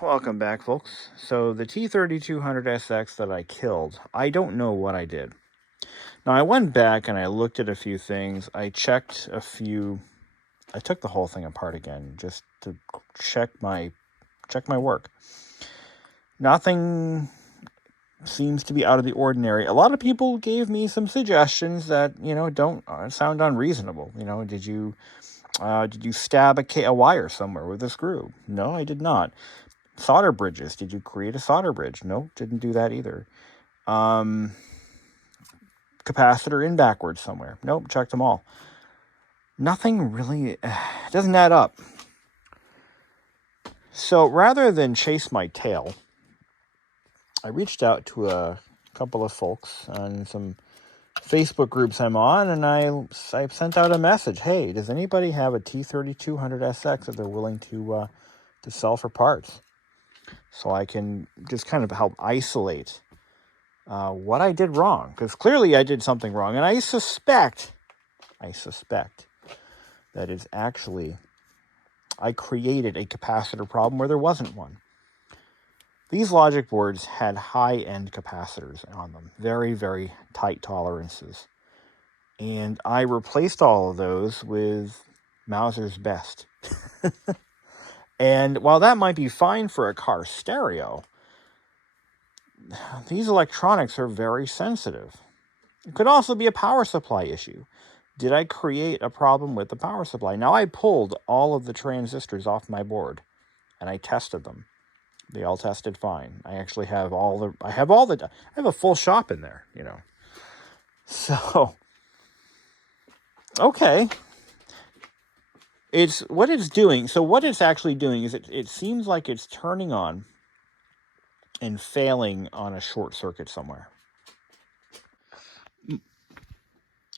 welcome back, folks. So the T3200SX that I killed, I don't know what I did. Now, I went back and I looked at a few things. I checked a few... I took the whole thing apart again just to check my work. Nothing seems to be out of the ordinary. A lot of people gave me some suggestions that, don't sound unreasonable. Did you stab a wire somewhere with a screw? No, I did not. Solder bridges. Did you create a solder bridge? No, didn't do that either. Capacitor in backwards somewhere. Nope, checked them all. Nothing really doesn't add up. So rather than chase my tail, I reached out to a couple of folks on some Facebook groups I'm on, and I sent out a message. Hey, does anybody have a T3200SX that they're willing to sell for parts? So I can just kind of help isolate what I did wrong. Because clearly I did something wrong. And I suspect that it's actually, I created a capacitor problem where there wasn't one. These logic boards had high-end capacitors on them. Very, very tight tolerances. And I replaced all of those with Mauser's Best. And while that might be fine for a car stereo, these electronics are very sensitive. It could also be a power supply issue. Did I create a problem with the power supply? Now, I pulled all of the transistors off my board, and I tested them. They all tested fine. I actually have I have a full shop in there, So, okay. What it's actually doing is it seems like it's turning on and failing on a short circuit somewhere.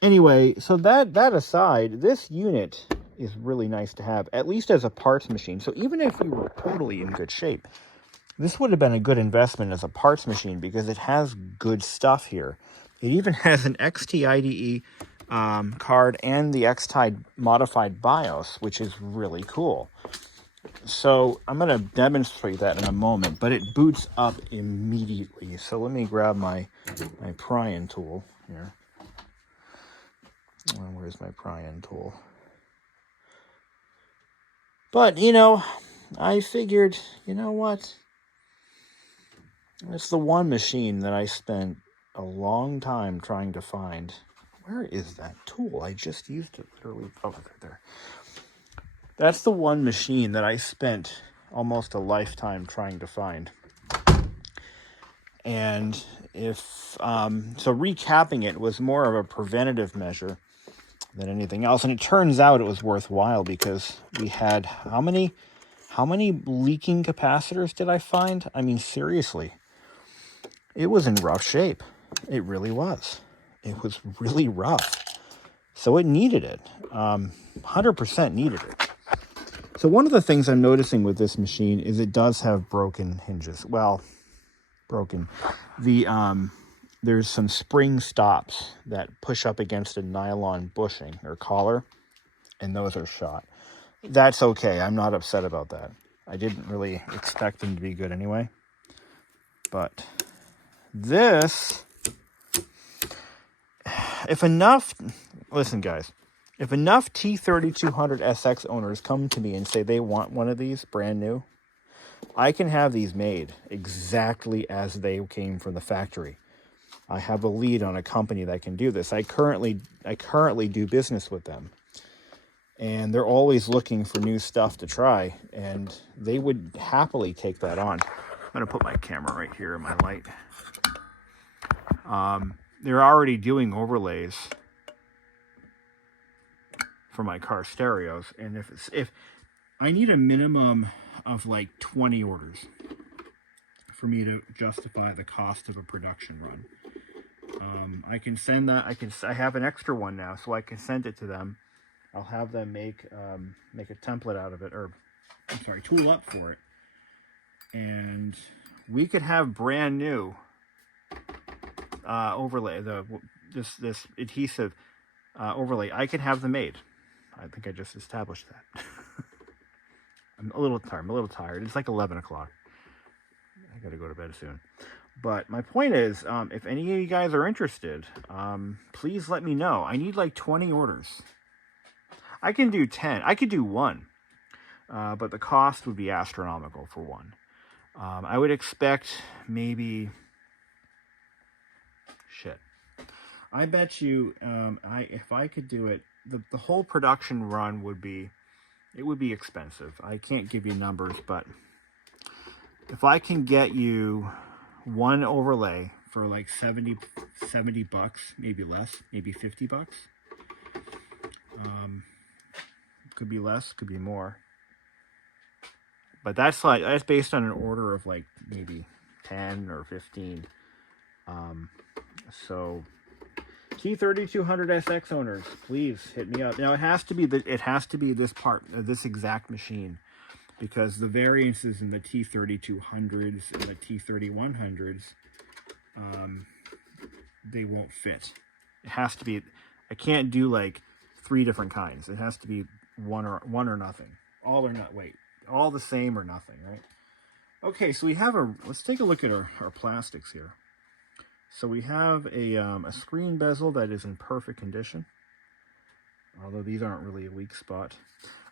Anyway, so that aside, this unit is really nice to have, at least as a parts machine. So even if we were totally in good shape, this would have been a good investment as a parts machine because it has good stuff here. It even has an XT IDE card and the XTIDE modified BIOS, which is really cool. So I'm going to demonstrate that in a moment, but it boots up immediately. So let me grab my prying tool here. Where's my prying tool? But, I figured, what? It's the one machine that I spent a long time trying to find. Where is that tool? I just used it literally. Oh, there. That's the one machine that I spent almost a lifetime trying to find. And so recapping it was more of a preventative measure than anything else. And it turns out it was worthwhile because we had, how many leaking capacitors did I find? I mean, seriously, it was in rough shape. It really was. It was really rough. So it needed it. 100% needed it. So one of the things I'm noticing with this machine is it does have broken hinges. Well, broken. There's some spring stops that push up against a nylon bushing or collar, and those are shot. That's okay. I'm not upset about that. I didn't really expect them to be good anyway. But this, listen guys, if enough T3200SX owners come to me and say they want one of these brand new, I can have these made exactly as they came from the factory. I have a lead on a company that can do this. I currently do business with them. And they're always looking for new stuff to try, and they would happily take that on. I'm going to put my camera right here in my light. They're already doing overlays for my car stereos, and if I need a minimum of like 20 orders for me to justify the cost of a production run. I can send that. I have an extra one now, so I can send it to them. I'll have them make a template out of it, or I'm sorry, tool up for it, and we could have brand new overlay. This adhesive overlay. I could have them made. I think I just established that. I'm a little tired. It's like 11 o'clock. I gotta go to bed soon. But my point is, if any of you guys are interested, please let me know. I need like 20 orders. I can do 10. I could do 1. But the cost would be astronomical for 1. I would expect maybe... Shit. I bet you, if I could do it, the whole production run would be... It would be expensive. I can't give you numbers, but... If I can get you 1 overlay for like 70 bucks, maybe less, maybe 50 bucks. Could be less, could be more. But that's based on an order of like maybe 10 or 15. So T3200SX owners, please hit me up. Now it has to be this part, this exact machine, because the variances in the T3200s and the T3100s, they won't fit. It has to be. I can't do like 3 different kinds. It has to be one or nothing. All or not. Wait, all the same or nothing, right? Okay, so we have let's take a look at our plastics here. So we have a screen bezel that is in perfect condition, although these aren't really a weak spot.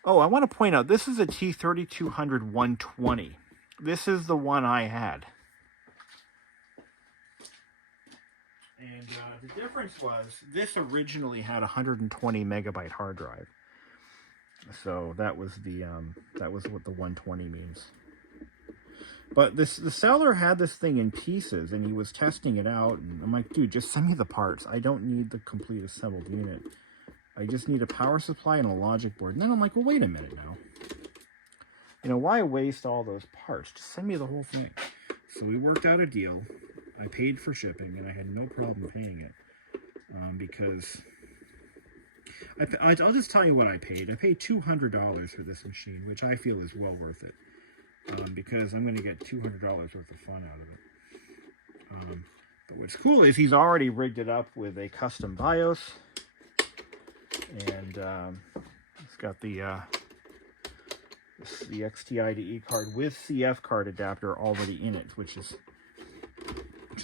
Oh, I want to point out, this is a T3200-120. This is the one I had. And the difference was, this originally had a 120 megabyte hard drive. So that was what the 120 means. But the seller had this thing in pieces, and he was testing it out. And I'm like, dude, just send me the parts. I don't need the complete assembled unit. I just need a power supply and a logic board. And then I'm like, well, wait a minute now. You know, why waste all those parts? Just send me the whole thing. So we worked out a deal. I paid for shipping, and I had no problem paying it. Because... I'll just tell you what I paid. I paid $200 for this machine, which I feel is well worth it. Because I'm going to get $200 worth of fun out of it. But what's cool is he's already rigged it up with a custom BIOS. And it's got the XTIDE card with CF card adapter already in it, which is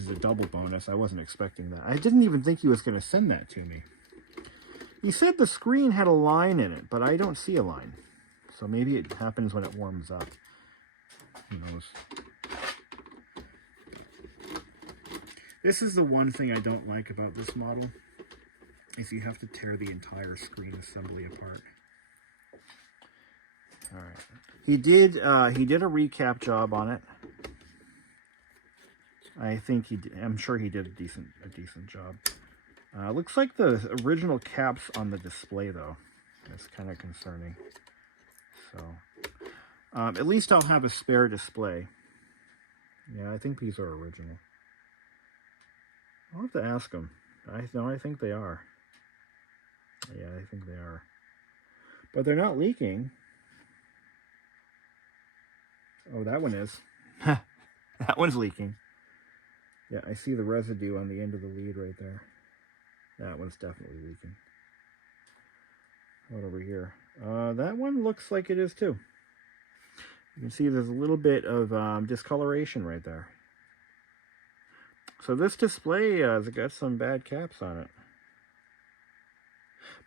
a double bonus. I wasn't expecting that. I didn't even think he was going to send that to me. He said the screen had a line in it, but I don't see a line. So maybe it happens when it warms up. Who knows? This is the one thing I don't like about this model, is you have to tear the entire screen assembly apart. All right. He did a recap job on it. I think I'm sure he did a decent job. Looks like the original caps on the display, though. That's kind of concerning. So, at least I'll have a spare display. Yeah, I think these are original. I'll have to ask them. I think they are. Yeah, I think they are. But they're not leaking. Oh, that one is. That one's leaking. Yeah, I see the residue on the end of the lead right there. That one's definitely leaking. What over here? That one looks like it is too. You can see there's a little bit of discoloration right there. So this display has got some bad caps on it.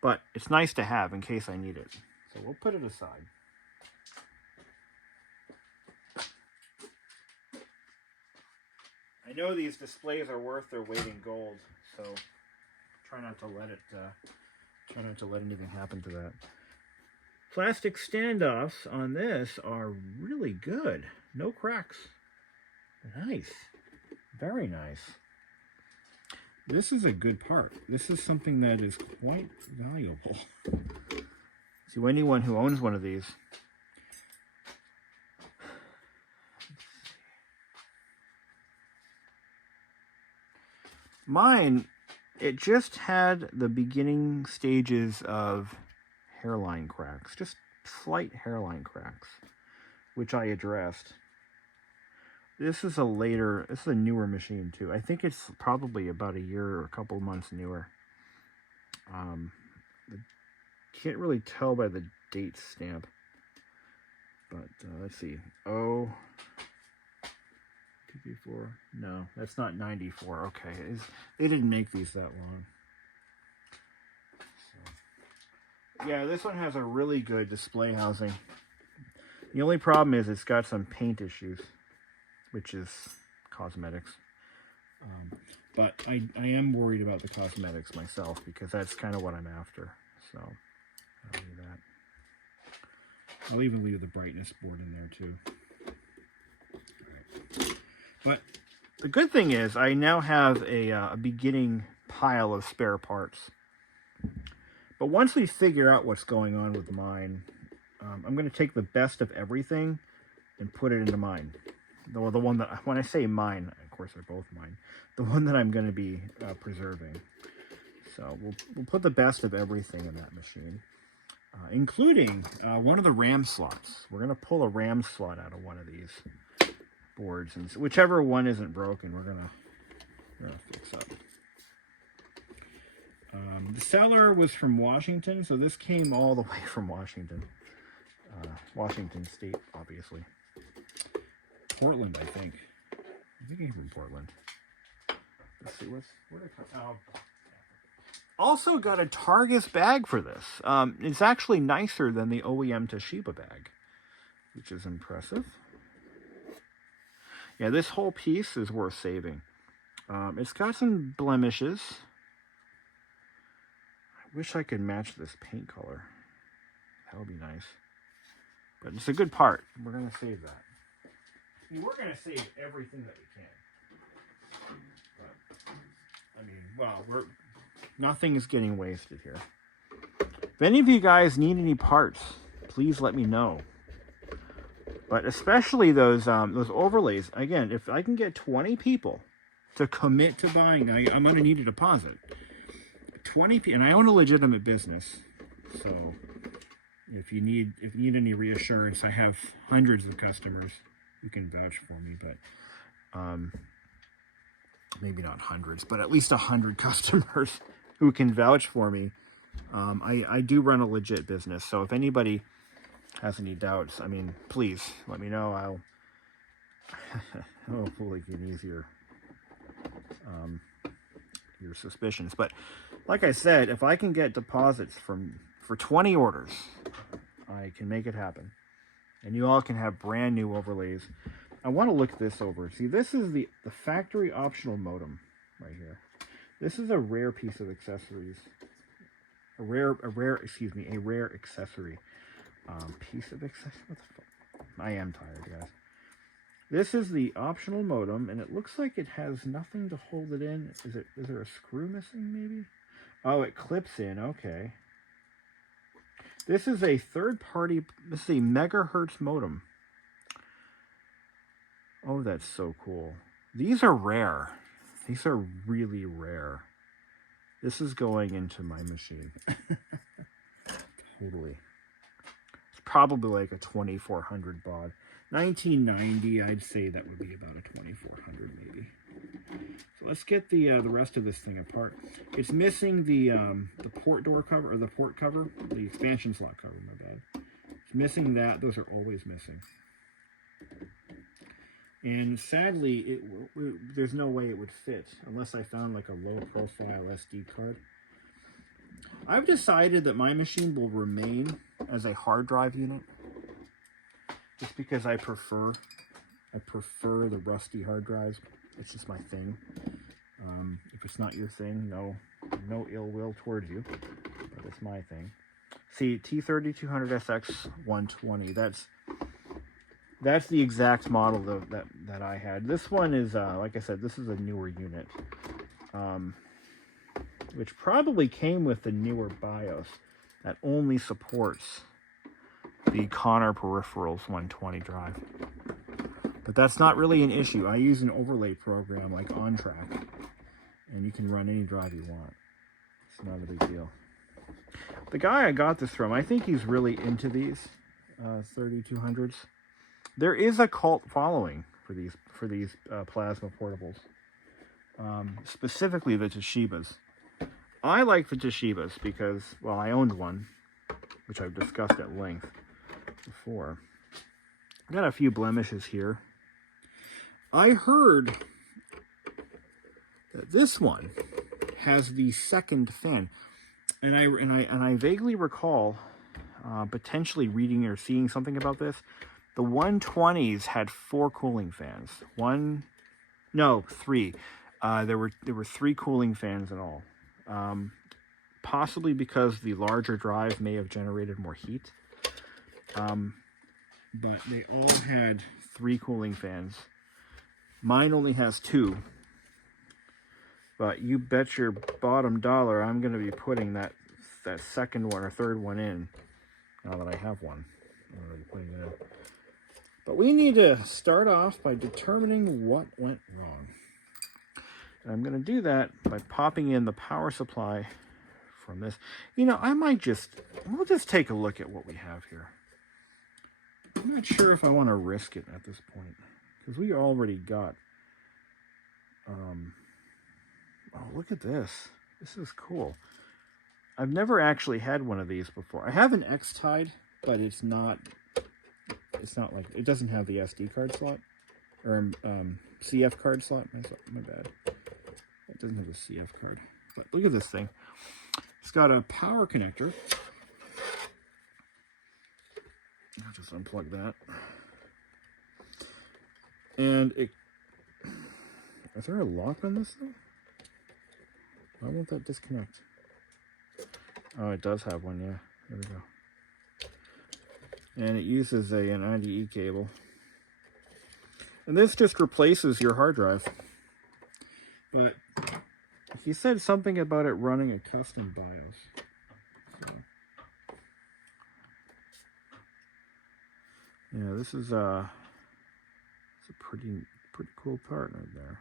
But it's nice to have in case I need it. So we'll put it aside. I know these displays are worth their weight in gold, so try not to let anything happen to that. Plastic standoffs on this are really good. No cracks. Nice. Very nice. This is a good part. This is something that is quite valuable. So anyone who owns one of these, mine, it just had the beginning stages of hairline cracks, just slight hairline cracks, which I addressed. This is a newer machine too. I think it's probably about a year or a couple months newer. Can't really tell by the date stamp, but let's see. 94? No, that's not 94. Okay, they didn't make these that long. So, yeah, this one has a really good display housing. The only problem is it's got some paint issues, which is cosmetics. But I am worried about the cosmetics myself because that's kind of what I'm after. So I'll leave that. I'll even leave the brightness board in there too. All right. But the good thing is I now have a beginning pile of spare parts. But once we figure out what's going on with mine, I'm going to take the best of everything and put it into mine. The one that, when I say mine, of course they're both mine, the one that I'm going to be preserving. So we'll put the best of everything in that machine, including one of the RAM slots. We're going to pull a RAM slot out of one of these boards, and whichever one isn't broken, we're going to fix up. The seller was from Washington, so this came all the way from Washington. Washington State, obviously. Portland, I think. I think it came from Portland. Let's see, where did it come? Oh. Also got a Targus bag for this. It's actually nicer than the OEM Toshiba bag, which is impressive. Yeah, this whole piece is worth saving. It's got some blemishes. I wish I could match this paint color. That would be nice. But it's a good part. We're going to save that. I mean, we're going to save everything that we can. But, I mean, well, nothing is getting wasted here. If any of you guys need any parts, please let me know. But especially those overlays. Again, if I can get 20 people to commit to buying, I'm going to need a deposit. 20 people, and I own a legitimate business, so if you need any reassurance, I have hundreds of customers who can vouch for me, but maybe not hundreds, but at least 100 customers who can vouch for me. I do run a legit business, so if anybody has any doubts, I mean, please let me know. I'll hopefully can ease your suspicions. But like I said, if I can get deposits for 20 orders, I can make it happen. And you all can have brand new overlays. I want to look this over. See, this is the factory optional modem right here. This is a rare piece of accessories. A rare accessory. Piece of accessory. What the fuck? I am tired, guys. This is the optional modem, and it looks like it has nothing to hold it in. Is there a screw missing, maybe? Oh, it clips in. Okay. This is a third-party. This is a megahertz modem. Oh, that's so cool. These are rare. These are really rare. This is going into my machine. Totally. It's probably like a 2400 baud. 1990, I'd say that would be about a 2400 maybe. So let's get the rest of this thing apart. It's missing the port door cover, or the port cover, the expansion slot cover, my bad. It's missing that. Those are always missing. And sadly, there's no way it would fit unless I found like a low profile SD card. I've decided that my machine will remain as a hard drive unit, just because I prefer the rusty hard drives. It's just my thing. If it's not your thing, no ill will towards you, but it's my thing. See, T3200SX 120. That's the exact model that I had. This one is, like I said, this is a newer unit, which probably came with the newer BIOS that only supports the Connor Peripherals 120 drive. But that's not really an issue. I use an overlay program like OnTrack, and you can run any drive you want. It's not a big deal. The guy I got this from, I think he's really into these 3200s. There is a cult following for these plasma portables, specifically the Toshibas. I like the Toshibas because, well, I owned one, which I've discussed at length before. Got a few blemishes here. I heard that this one has the second fan, and I vaguely recall potentially reading or seeing something about this. The 120s had 4 cooling fans. 3. There were 3 cooling fans in all. Possibly because the larger drive may have generated more heat. But they all had 3 cooling fans. Mine only has 2. But you bet your bottom dollar I'm going to be putting that second one or third one in. Now that I have one. I'm already putting it in. But we need to start off by determining what went wrong. And I'm going to do that by popping in the power supply from this. You know, we'll just take a look at what we have here. I'm not sure if I want to risk it at this point, because we already got, oh, look at this. This is cool. I've never actually had one of these before. I have an X-Tide, but it's not like, it doesn't have the SD card slot, or CF card slot, my bad. It doesn't have a CF card. But look at this thing. It's got a power connector. I'll just unplug that. And is there a lock on this thing? Why won't that disconnect? Oh, it does have one, yeah. There we go. And it uses an IDE cable. And this just replaces your hard drive. But he said something about it running a custom BIOS. So, yeah, this is it's a pretty cool part right there.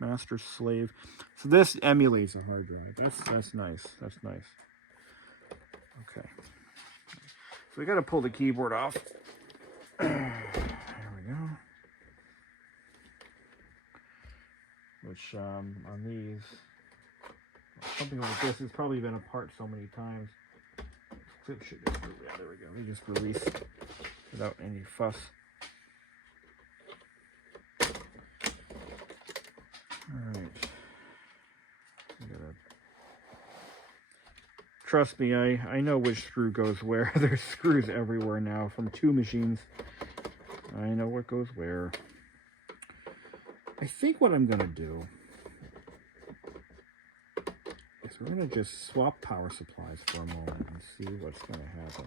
Master slave. So this emulates a hard drive. That's nice. That's nice. Okay. So we got to pull the keyboard off. There we go. Which on these, something like this has probably been apart so many times. Clip should just, yeah, there we go. They just release without any fuss. All right. Trust me, I know which screw goes where. There's screws everywhere now from 2 machines. I know what goes where. I think what I'm going to do is we're going to just swap power supplies for a moment and see what's going to happen.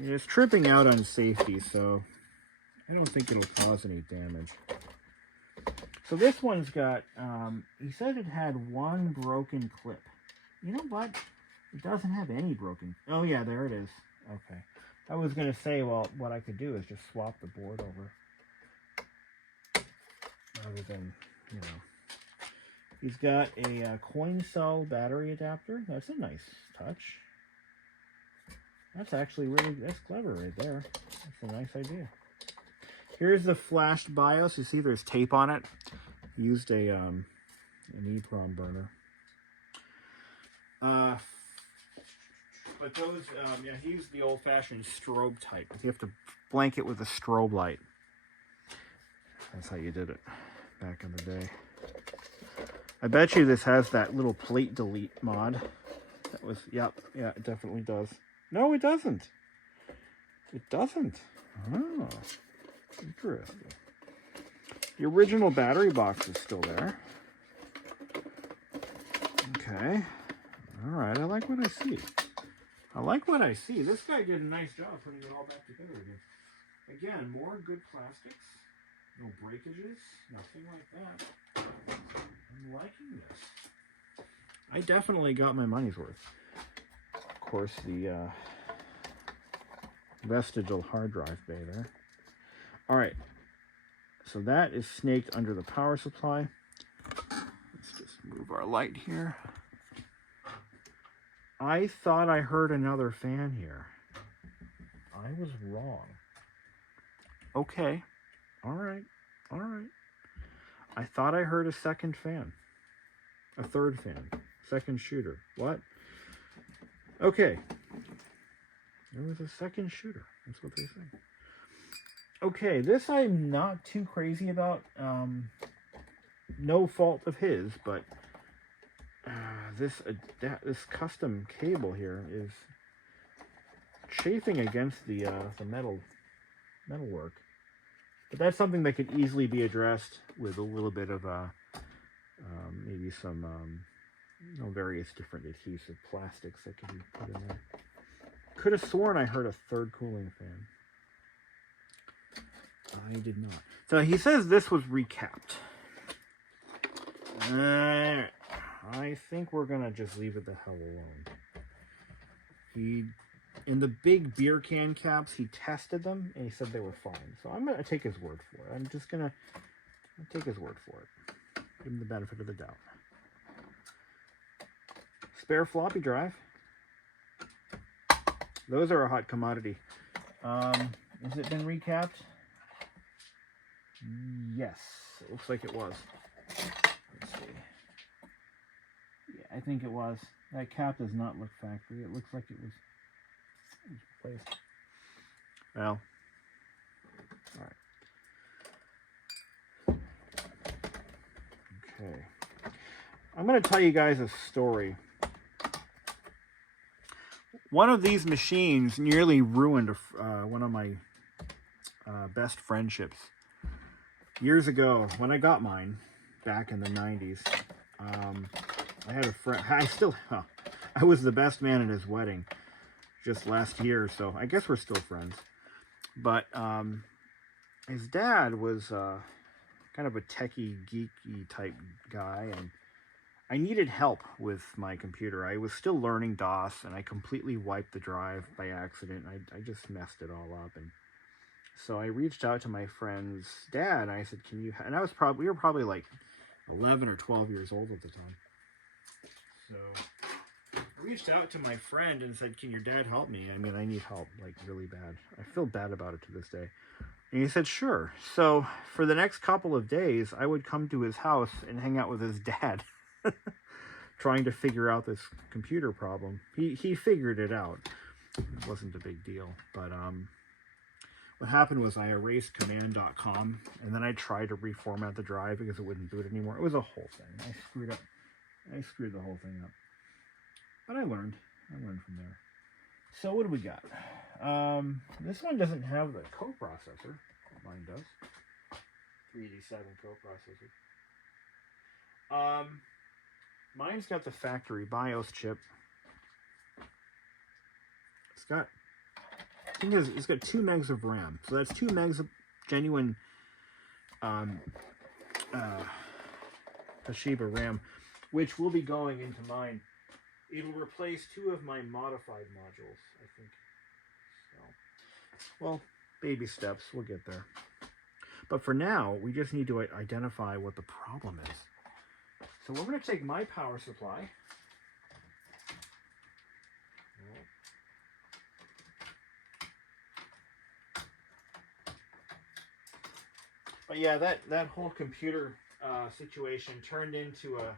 It's tripping out on safety, so I don't think it'll cause any damage. So this one's got, he said it had 1 broken clip. You know what? It doesn't have any broken. Oh yeah, there it is. Okay. I was going to say, well, what I could do is just swap the board over. Rather than, you know. He's got a coin cell battery adapter. That's a nice touch. That's actually that's clever right there. That's a nice idea. Here's the flashed BIOS. You see there's tape on it. He used an EEPROM burner. But those, yeah, he used the old-fashioned strobe type. You have to blank it with a strobe light. That's how you did it back in the day. I bet you this has that little plate delete mod. That was, yep, yeah, it definitely does. No, it doesn't. It doesn't. Oh, interesting. The original battery box is still there. Okay. All right, I like what I see. I like what I see. This guy did a nice job putting it all back together again. Again, more good plastics. No breakages. Nothing like that. I'm liking this. I definitely got my money's worth. Of course, the vestigial hard drive bay there. All right. So that is snaked under the power supply. Let's just move our light here. I thought I heard another fan here. I was wrong. Okay. All right. All right. I thought I heard a second fan. A third fan. Second shooter. What? Okay. There was a second shooter. That's what they say. Okay, this I'm not too crazy about. No fault of his, but this custom cable here is chafing against the metalwork. But that's something that could easily be addressed with a little bit of maybe some various different adhesive plastics that can be put in there. Could have sworn I heard a third cooling fan. I did not. So he says this was recapped. I think we're gonna just leave it the hell alone. In the big beer can caps, he tested them and he said they were fine. So I'm gonna take his word for it. I'm just gonna take his word for it. Give him the benefit of the doubt. Spare floppy drive. Those are a hot commodity. Has it been recapped? Yes, it looks like it was. Let's see. Yeah, I think it was. That cap does not look factory. It looks like it was replaced. Well, all right. Okay. I'm going to tell you guys a story. One of these machines nearly ruined one of my best friendships. Years ago, when I got mine, back in the 90s, I had a friend. I was the best man at his wedding just last year, so I guess we're still friends. But his dad was kind of a techie, geeky type guy, and I needed help with my computer. I was still learning DOS, and I completely wiped the drive by accident. I just messed it all up, and so I reached out to my friend's dad, and I said, "Can you?" And we were probably like 11 or 12 years old at the time. So I reached out to my friend and said, "Can your dad help me? I mean, I need help, like really bad. I feel bad about it to this day." And he said, "Sure." So for the next couple of days, I would come to his house and hang out with his dad, trying to figure out this computer problem. He figured it out. It wasn't a big deal, but what happened was I erased command.com, and then I tried to reformat the drive because it wouldn't boot anymore. It was a whole thing. I screwed the whole thing up. But I learned from there. So what do we got? This one doesn't have the coprocessor. Mine does. 387 coprocessor. Mine's got the factory BIOS chip. It's got 2 megs of RAM. So that's 2 megs of genuine Toshiba RAM, which will be going into mine. It'll replace 2 of my modified modules, I think. So, well, baby steps. We'll get there. But for now, we just need to identify what the problem is. So we're going to take my power supply. But yeah, that whole computer situation turned into a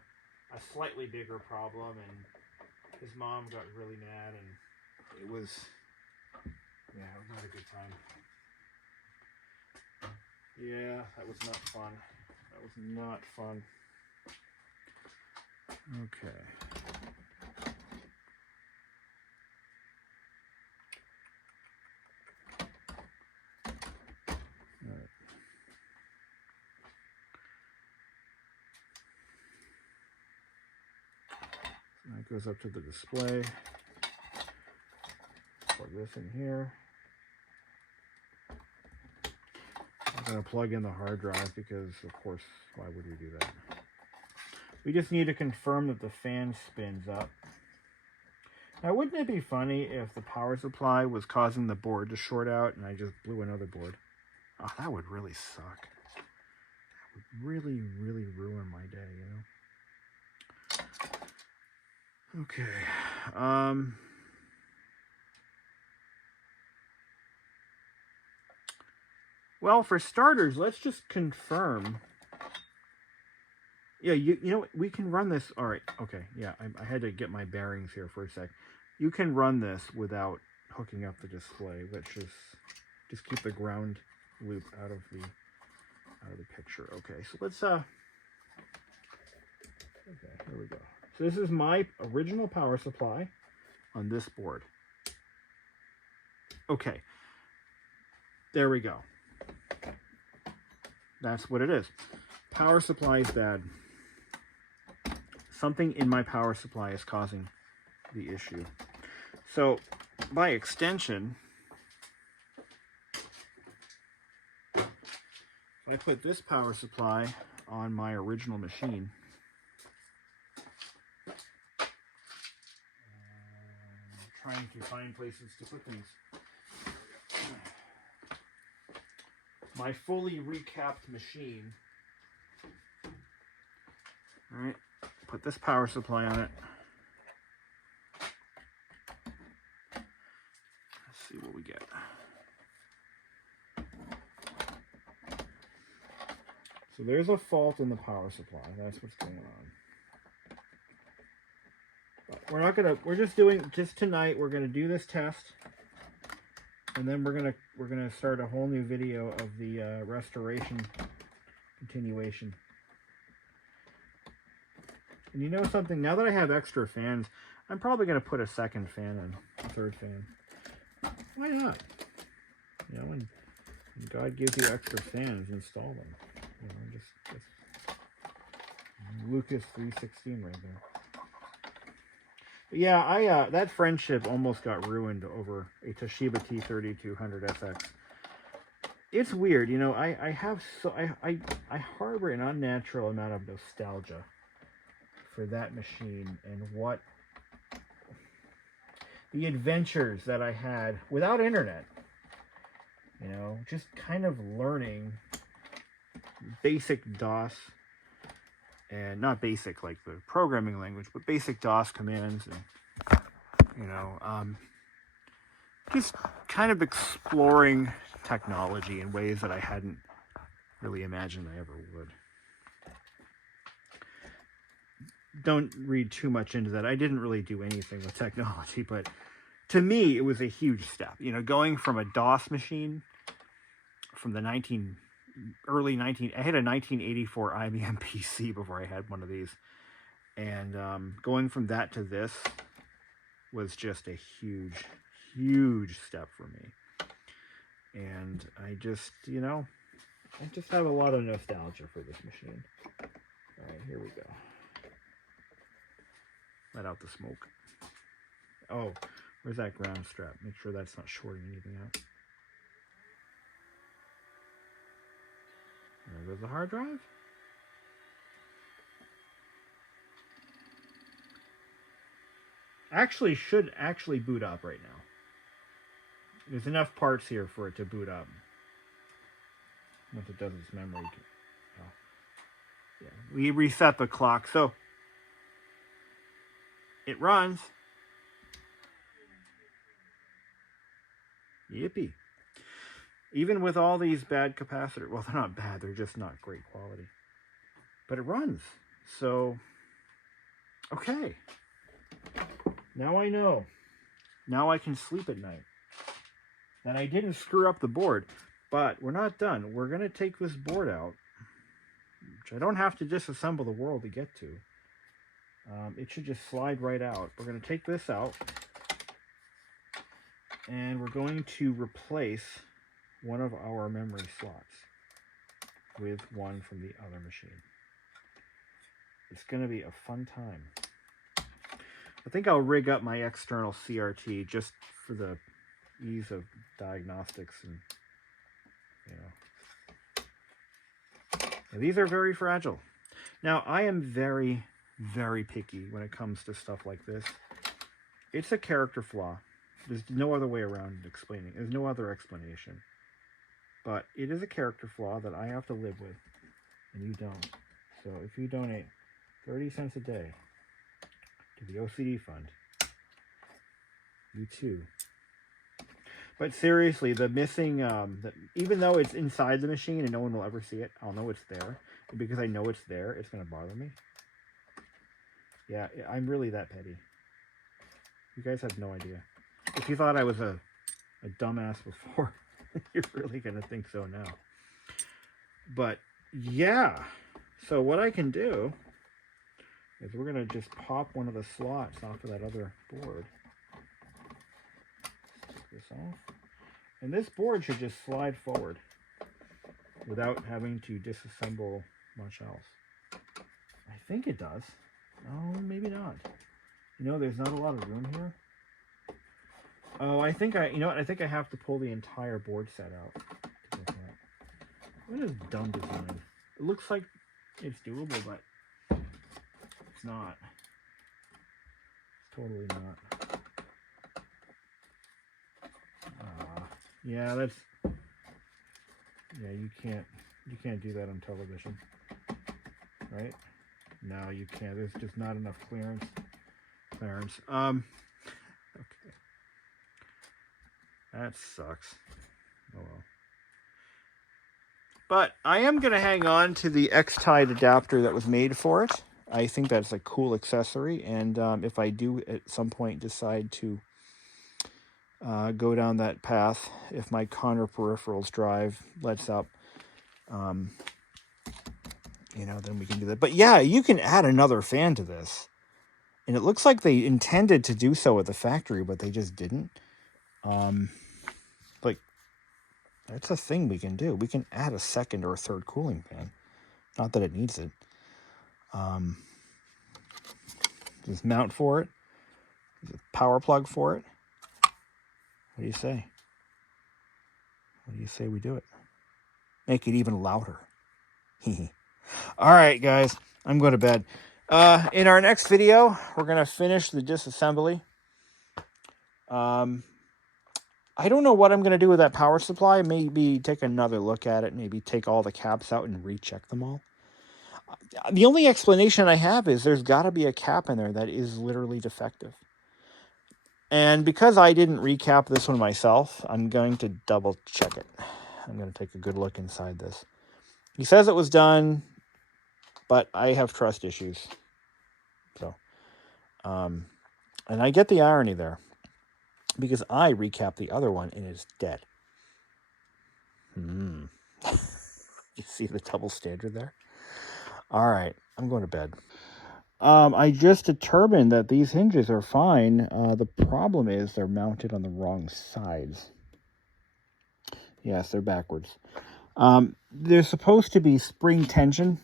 slightly bigger problem, and his mom got really mad, and it was not a good time. Yeah, that was not fun. That was not fun. Okay. All right. So that goes up to the display. Plug this in here. I'm going to plug in the hard drive because, of course, why would we do that? We just need to confirm that the fan spins up. Now, wouldn't it be funny if the power supply was causing the board to short out and I just blew another board? Oh, that would really suck. That would really, really ruin my day, you know? Okay. Well, for starters, let's just confirm. Yeah, you know, we can run this. All right, okay, yeah, I had to get my bearings here for a sec. You can run this without hooking up the display. Let's just keep the ground loop out of the picture. Okay, so let's okay, here we go. So this is my original power supply on this board. Okay, there we go. That's what it is. Power supply is bad. Something in my power supply is causing the issue. So by extension, if I put this power supply on my original machine, trying to find places to put things. My fully recapped machine. All right, put this power supply on it. Let's see what we get. So there's a fault in the power supply. That's what's going on. We're not gonna. We're just doing. Just tonight, we're gonna do this test, and then we're gonna start a whole new video of the restoration continuation. And you know something? Now that I have extra fans, I'm probably gonna put a second fan in, a third fan. Why not? You know, when God gives you extra fans, install them. You know, just Lucas 316 right there. But yeah, that friendship almost got ruined over a Toshiba T3200SX. It's weird, you know. I harbor an unnatural amount of nostalgia for that machine and what the adventures that I had without internet. You know, just kind of learning basic DOS, and not basic like the programming language, but basic DOS commands, and you know, just kind of exploring technology in ways that I hadn't really imagined I ever would. Don't read too much into that. I didn't really do anything with technology, but to me, it was a huge step. You know, going from a DOS machine from the I had a 1984 IBM PC before I had one of these. And going from that to this was just a huge, huge step for me. And I just, you know, I just have a lot of nostalgia for this machine. All right, here we go. Let out the smoke. Oh, where's that ground strap? Make sure that's not shorting anything out. There goes the hard drive. Actually, should actually boot up right now. There's enough parts here for it to boot up. Once it does its memory. Oh. Yeah, we reset the clock, so it runs. Yippee. Even with all these bad capacitors, well, they're not bad, they're just not great quality. But it runs. So, okay. Now I know. Now I can sleep at night. And I didn't screw up the board. But we're not done. We're going to take this board out, which I don't have to disassemble the world to get to. It should just slide right out. We're going to take this out. And we're going to replace one of our memory slots with one from the other machine. It's going to be a fun time. I think I'll rig up my external CRT just for the ease of diagnostics, and you know. And these are very fragile. Now, I am very, very picky when it comes to stuff like this. It's a character flaw. There's no other way around explaining. There's no other explanation. But it is a character flaw that I have to live with, and you don't. So if you donate 30 cents a day to the OCD fund, you too. But seriously, the missing, even though it's inside the machine and no one will ever see it, I'll know it's there. And because I know it's there, it's going to bother me. Yeah, I'm really that petty. You guys have no idea. If you thought I was a dumbass before, You're really going to think so now. But yeah, so what I can do is we're going to just pop one of the slots off of that other board. Take this off. And this board should just slide forward without having to disassemble much else. I think it does. Oh, maybe not. You know, there's not a lot of room here. Oh, I think you know what? I think I have to pull the entire board set out. What is dumb design? It looks like it's doable, but it's not. It's totally not. Yeah, that's. Yeah, you can't do that on television, right? No, you can't. There's just not enough clearance. Okay. That sucks. Oh well. But I am going to hang on to the X-Tide adapter that was made for it. I think that's a cool accessory. And if I do at some point decide to go down that path, if my Connor peripherals drive lets up, you know, then we can do that. But yeah, you can add another fan to this. And it looks like they intended to do so at the factory, but they just didn't. Like, that's a thing we can do. We can add a second or a third cooling fan. Not that it needs it. Just mount for it. There's a power plug for it. What do you say? What do you say we do it? Make it even louder. All right, guys. I'm going to bed. In our next video, we're going to finish the disassembly. I don't know what I'm going to do with that power supply. Maybe take another look at it. Maybe take all the caps out and recheck them all. The only explanation I have is there's got to be a cap in there that is literally defective. And because I didn't recap this one myself, I'm going to double check it. I'm going to take a good look inside this. He says it was done, but I have trust issues. So, and I get the irony there. Because I recapped the other one and it's dead. You see the double standard there? All right, I'm going to bed. I just determined that these hinges are fine. The problem is they're mounted on the wrong sides. Yes, they're backwards. They're supposed to be spring tension.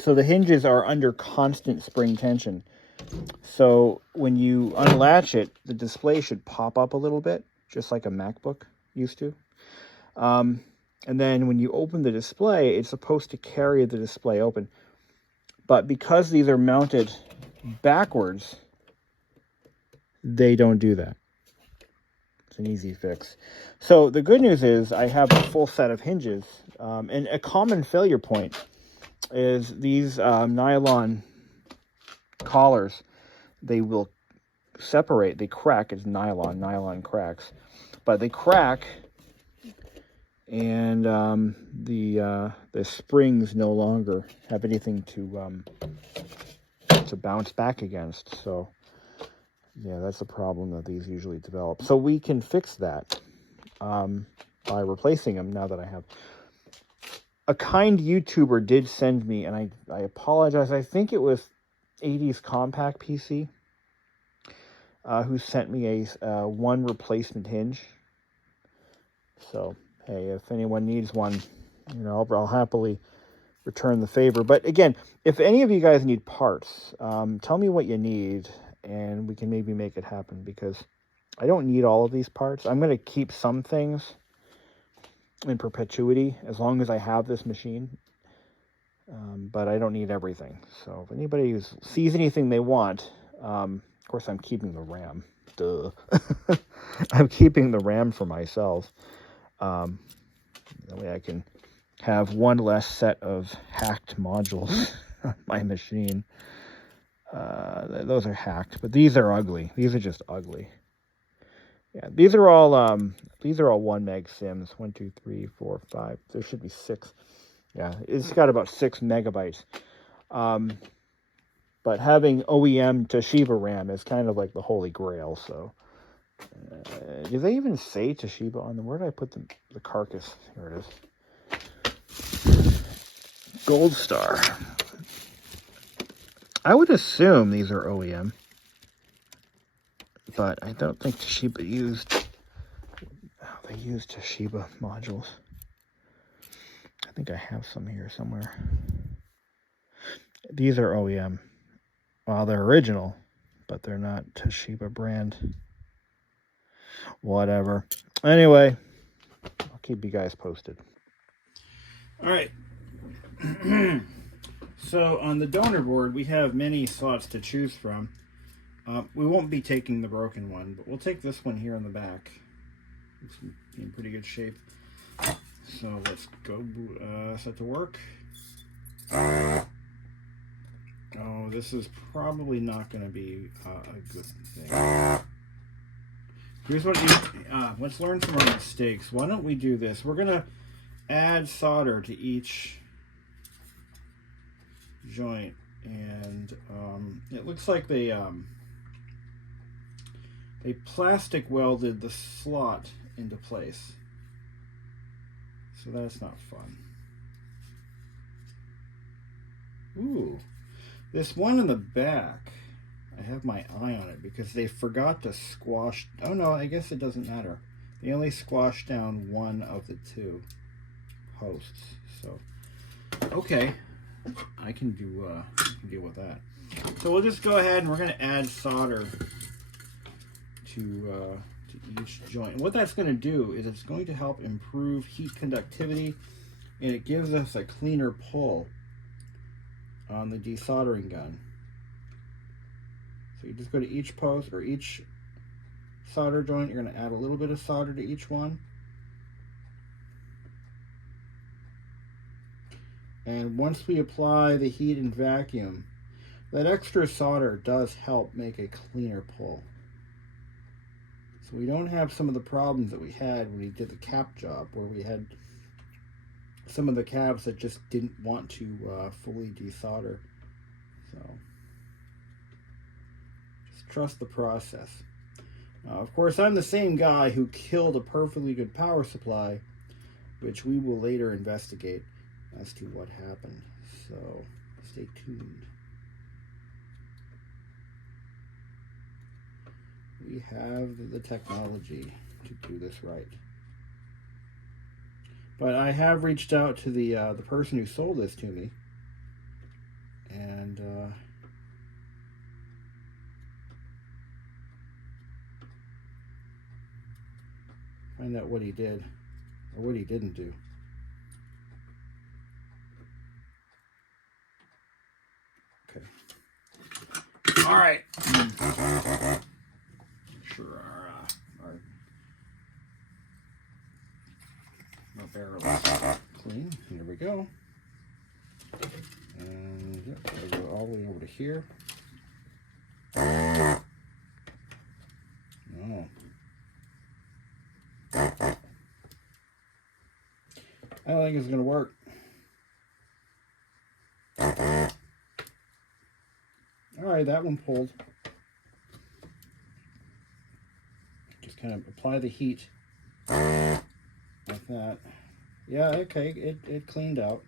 So the hinges are under constant spring tension. So when you unlatch it, the display should pop up a little bit, just like a MacBook used to. And then when you open the display, it's supposed to carry the display open. But because these are mounted backwards, they don't do that. It's an easy fix. So the good news is I have a full set of hinges. And a common failure point is these nylon collars. They will separate. They crack. It's nylon. Nylon cracks. But they crack, and the springs no longer have anything to bounce back against. So, yeah, that's a problem that these usually develop. So we can fix that by replacing them now that I have. A kind YouTuber did send me, and I apologize, I think it was 80s Compact PC, who sent me a one replacement hinge. So, hey, if anyone needs one, you know, I'll happily return the favor. But again, if any of you guys need parts, tell me what you need, and we can maybe make it happen, because I don't need all of these parts. I'm going to keep some things in perpetuity as long as I have this machine. But I don't need everything. So if anybody sees anything they want, of course I'm keeping the RAM. Duh. I'm keeping the RAM for myself. That way I can have one less set of hacked modules on my machine. Those are hacked, but these are ugly. These are just ugly. Yeah, these are all 1 meg sims. 1, 2, 3, 4, 5. There should be 6. Yeah, it's got about 6 megabytes. But having OEM Toshiba RAM is kind of like the holy grail. So Do they even say Toshiba on them? Where did I put the carcass? Here it is. Gold Star. I would assume these are OEM, but I don't think Toshiba used. Oh, they used Toshiba modules. I think I have some here somewhere. These are OEM. Well, they're original, but they're not Toshiba brand. Whatever. Anyway, I'll keep you guys posted. All right. So on the donor board, we have many slots to choose from. We won't be taking the broken one, but we'll take this one here in the back. It's in pretty good shape. So let's go set to work. Oh, this is probably not going to be a good thing. Here's what let's learn from our mistakes. Why don't we do this? We're going to add solder to each joint, and it looks like they plastic welded the slot into place, so that's not fun. Ooh, this one in the back, I have my eye on it because they forgot to squash. Oh no, I guess it doesn't matter. They only squashed down one of the two posts, so okay. I can deal with that. So we'll just go ahead and we're going to add solder to each joint. And what that's going to do is it's going to help improve heat conductivity, and it gives us a cleaner pull on the desoldering gun. So you just go to each post or each solder joint. You're going to add a little bit of solder to each one. And once we apply the heat and vacuum, that extra solder does help make a cleaner pull. So we don't have some of the problems that we had when we did the cap job, where we had some of the caps that just didn't want to fully desolder. So just trust the process. Of course, I'm the same guy who killed a perfectly good power supply, which we will later investigate as to what happened. So stay tuned. We have the technology to do this right. But I have reached out to the person who sold this to me, and find out what he did or what he didn't do. All right. Sure, our barrel is clean. Here we go. And yep, we'll go all the way over to here. Oh. I don't think it's going to work. All right, that one pulled. Just kind of apply the heat like that. Yeah, okay, it cleaned out.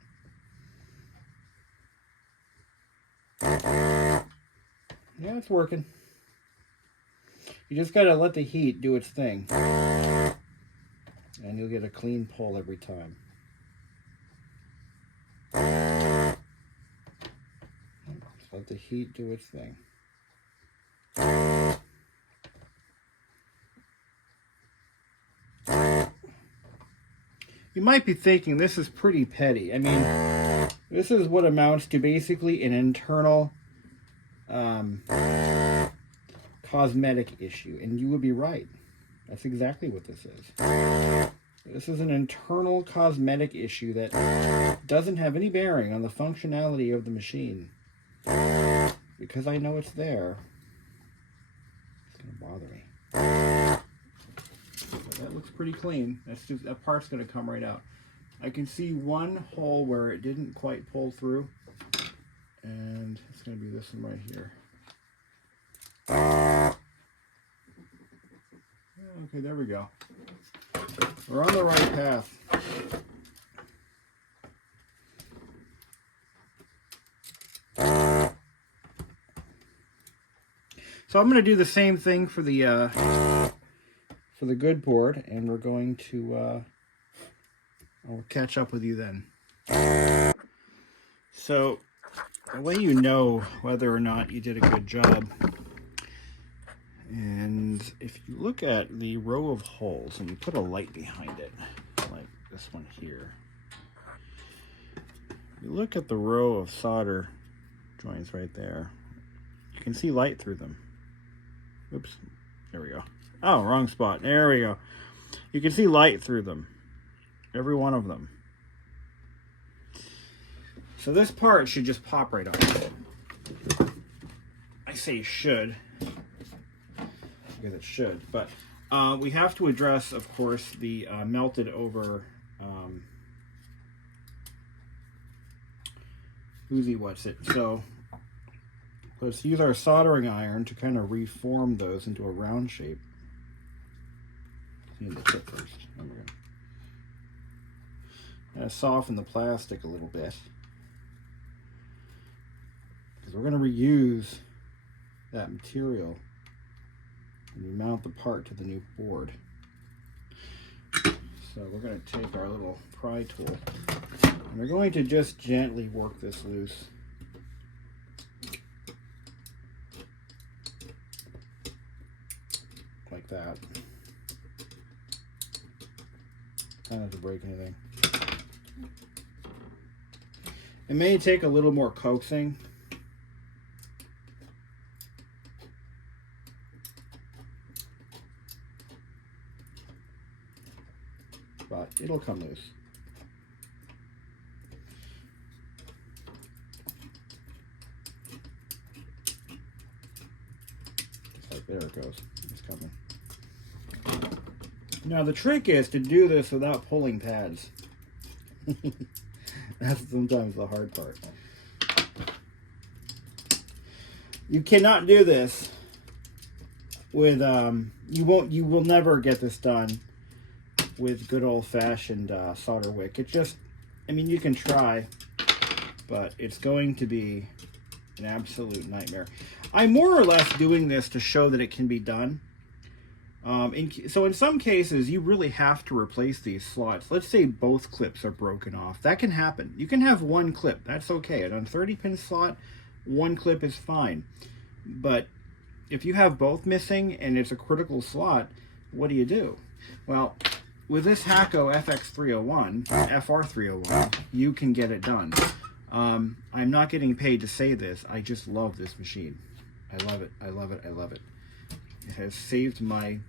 Yeah, it's working. You just gotta let the heat do its thing, and you'll get a clean pull every time. Just let the heat do its thing. You might be thinking this is pretty petty. I mean, this is what amounts to basically an internal cosmetic issue, and you would be right. That's exactly what this is. This is an internal cosmetic issue that doesn't have any bearing on the functionality of the machine. Because I know it's there, it's going to bother me. So that looks pretty clean. That's just, that part's going to come right out. I can see one hole where it didn't quite pull through, and it's going to be this one right here. Okay, there we go. We're on the right path. So I'm going to do the same thing for the good board, and we're going to I'll catch up with you then. So the way you know whether or not you did a good job, and if you look at the row of holes and you put a light behind it, like this one here, you look at the row of solder joints right there, you can see light through them. Oops, there we go. Oh, wrong spot. There we go. You can see light through them. Every one of them. So this part should just pop right off. I say should, because it should, but we have to address, of course, the melted over So let's use our soldering iron to kind of reform those into a round shape. Need the tip first. There we go. And soften the plastic a little bit, because we're going to reuse that material when we mount the part to the new board. So we're going to take our little pry tool, and we're going to just gently work this loose. Like that. Kind of to break anything. It may take a little more coaxing. But it'll come loose. Just like there it goes. It's coming. Now the trick is to do this without pulling pads. That's sometimes the hard part. You cannot do this with you will never get this done with good old-fashioned solder wick. It just, I mean, you can try, but it's going to be an absolute nightmare. I'm more or less doing this to show that it can be done. So in some cases, you really have to replace these slots. Let's say both clips are broken off. That can happen. You can have one clip. That's okay. And on a 30-pin slot, one clip is fine. But if you have both missing and it's a critical slot, what do? Well, with this Hakko FX301, FR301, you can get it done. I'm not getting paid to say this. I just love this machine. I love it. I love it. I love it. It has saved my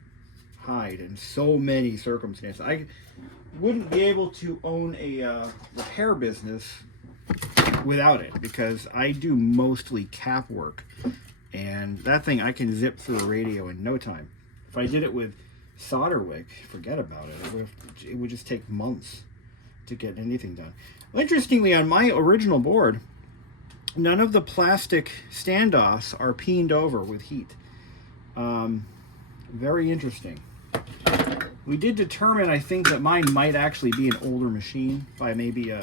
hide in so many circumstances. I wouldn't be able to own a repair business without it, because I do mostly cap work, and that thing I can zip through a radio in no time. If I did it with solder wick, forget about it. It would just take months to get anything done. Well, interestingly, on my original board, none of the plastic standoffs are peened over with heat. Very interesting. We did determine, I think, that mine might actually be an older machine by maybe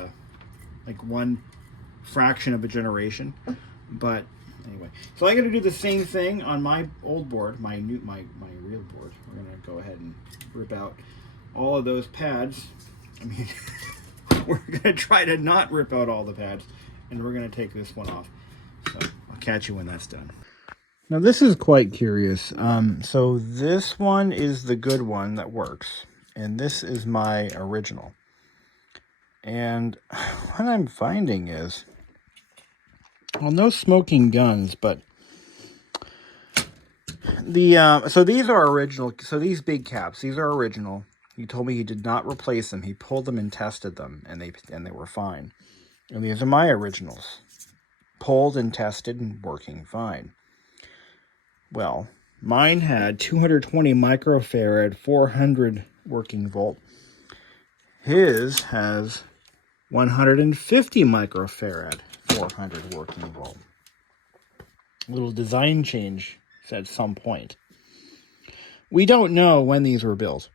like one fraction of a generation. But anyway, so I got to do the same thing on my old board, my real board. We're gonna go ahead and rip out all of those pads. I mean, we're gonna try to not rip out all the pads, and we're gonna take this one off. So I'll catch you when that's done. Now this is quite curious. So this one is the good one that works, and this is my original. And what I'm finding is, well, no smoking guns, but the so these are original. So these big caps, these are original. He told me he did not replace them. He pulled them and tested them, and they were fine. And these are my originals, pulled and tested and working fine. Well, mine had 220 microfarad, 400 working volt. His has 150 microfarad, 400 working volt. A little design change at some point. We don't know when these were built.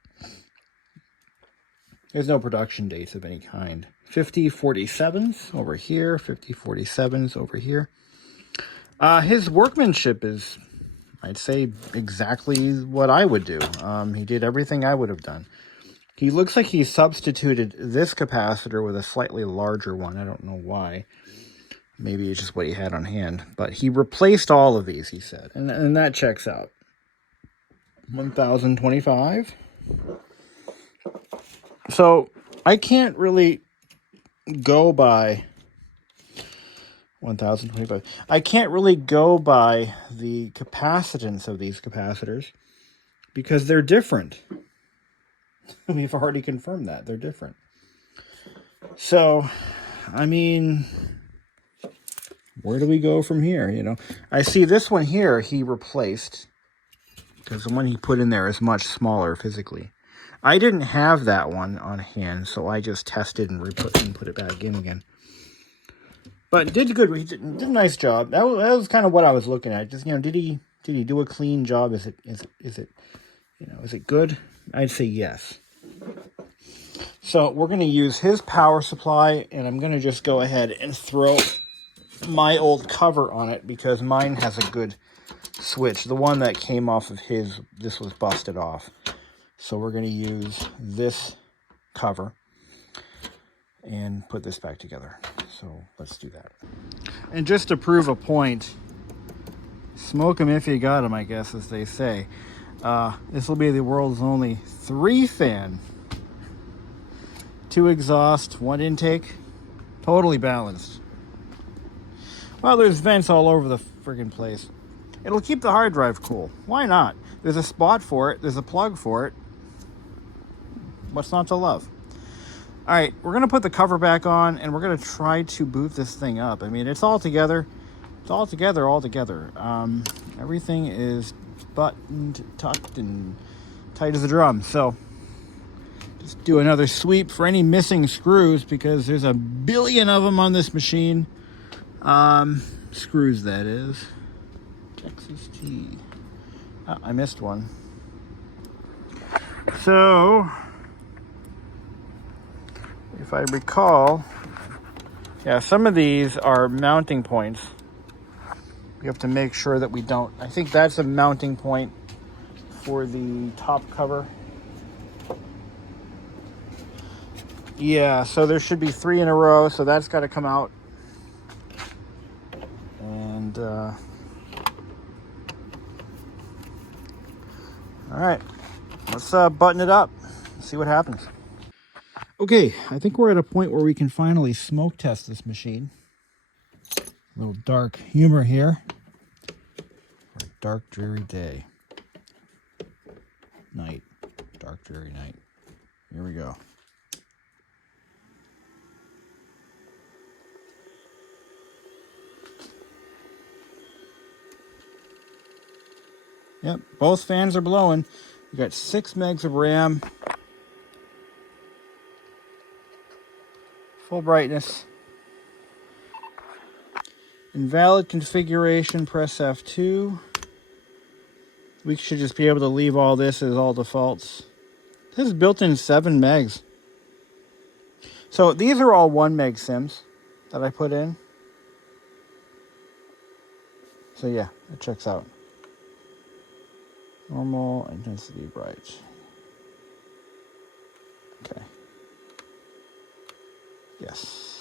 There's no production dates of any kind. 5047s over here, 5047s over here. His workmanship is, I'd say, exactly what I would do. He did everything I would have done. He looks like he substituted this capacitor with a slightly larger one. I don't know why. Maybe it's just what he had on hand. But he replaced all of these, he said. And that checks out. 1025. So I can't really go by 1025. I can't really go by the capacitance of these capacitors because they're different. We've already confirmed that. They're different. So, I mean, where do we go from here? You know, I see this one here he replaced because the one he put in there is much smaller physically. I didn't have that one on hand, so I just tested and put it back in again. But did good. He did a nice job. That was kind of what I was looking at. Just, you know, did he do a clean job? Is it you know, is it good? I'd say yes. So we're going to use his power supply, and I'm going to just go ahead and throw my old cover on it because mine has a good switch. The one that came off of his, this was busted off. So we're going to use this cover and put this back together. So let's do that. And just to prove a point, smoke them if you got them, I guess, as they say. This will be the world's only 3-fan. 2 exhaust, 1 intake. Totally balanced. Well, there's vents all over the friggin' place. It'll keep the hard drive cool. Why not? There's a spot for it. There's a plug for it. What's not to love? All right, we're going to put the cover back on, and we're going to try to boot this thing up. I mean, it's all together. It's all together. Everything is buttoned, tucked, and tight as a drum. So just do another sweep for any missing screws because there's a billion of them on this machine. Screws, that is. Texas T. Oh, I missed one. So, if I recall, yeah, some of these are mounting points. We have to make sure that we don't. I think that's a mounting point for the top cover. Yeah, so there should be 3 in a row, so that's got to come out. And, all right, let's button it up, see what happens. Okay, I think we're at a point where we can finally smoke test this machine. A little dark humor here. For a dark, dreary day. Night. Dark, dreary night. Here we go. Yep, both fans are blowing. We got 6 megs of RAM. Full brightness. Invalid configuration, press F2. We should just be able to leave all this as all defaults. This is built in 7 megs. So these are all 1 meg sims that I put in. So yeah, it checks out. Normal, intensity, bright. Okay. Yes.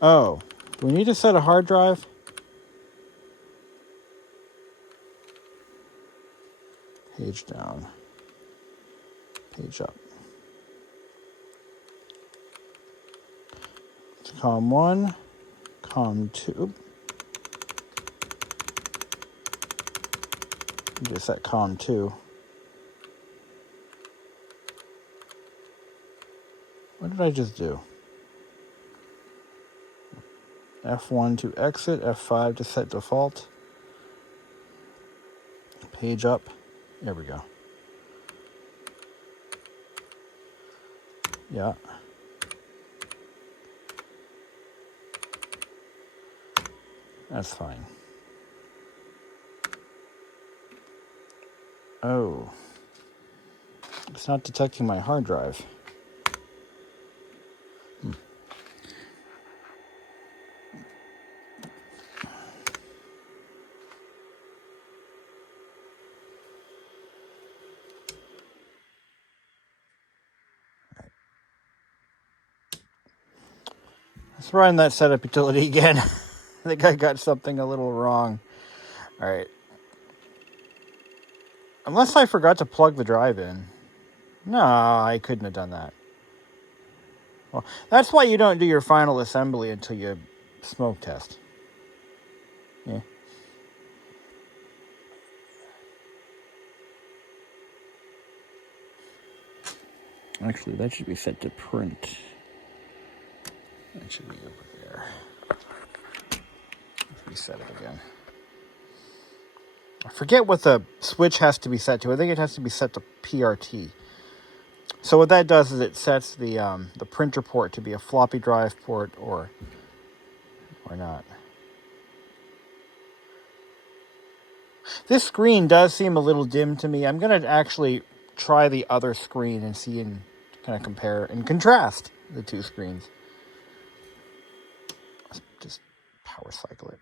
Oh, do we need to set a hard drive? Page down. Page up. It's COM1, COM2. Just set COM2. What did I just do? F1 to exit, F5 to set default. Page up. There we go. Yeah. That's fine. Oh. It's not detecting my hard drive. Let's run that setup utility again. I think I got something a little wrong. All right. Unless I forgot to plug the drive in. No, I couldn't have done that. Well, that's why you don't do your final assembly until you smoke test. Yeah. Actually, that should be set to print. That should be over there. Let's reset it again. I forget what the switch has to be set to. I think it has to be set to PRT. So what that does is it sets the printer port to be a floppy drive port or not. This screen does seem a little dim to me. I'm going to actually try the other screen and see and kind of compare and contrast the two screens. Let's just power cycle it.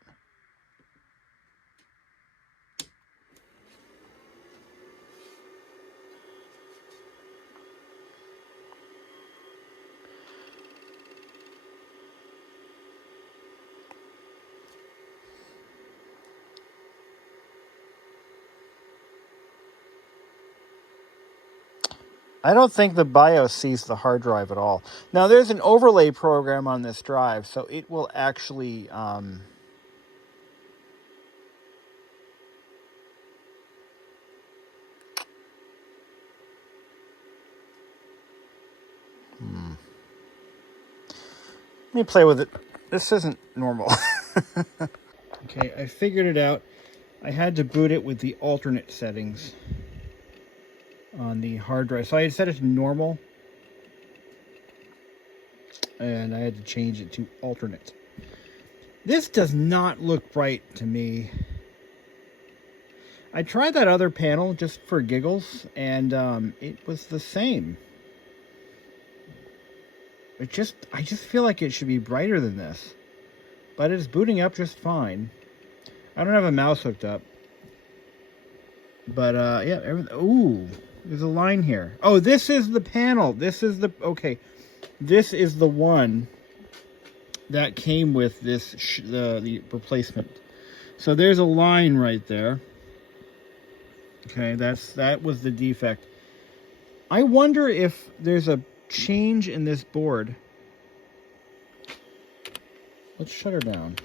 I don't think the BIOS sees the hard drive at all. Now, there's an overlay program on this drive, so it will actually... Let me play with it. This isn't normal. Okay, I figured it out. I had to boot it with the alternate settings on the hard drive. So I had set it to normal, and I had to change it to alternate. This does not look bright to me. I tried that other panel just for giggles, and it was the same. I just feel like it should be brighter than this. But it's booting up just fine. I don't have a mouse hooked up. But, yeah, everything... Ooh, there's a line here. Oh, this is the panel. This is the... Okay. This is the one that came with this, the replacement. So there's a line right there. Okay, that was the defect. I wonder if there's a change in this board. Let's shut her down.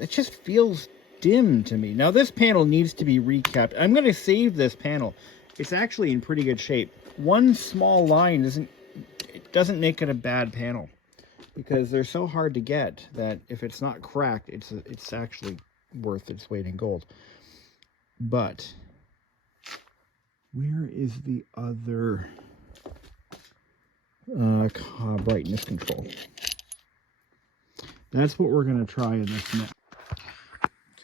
It just feels dim to me. Now this panel needs to be recapped. I'm going to save this panel. It's actually in pretty good shape. One small line doesn't make it a bad panel, because they're so hard to get that if it's not cracked, it's actually worth its weight in gold. But where is the other brightness control? That's what we're going to try in this next.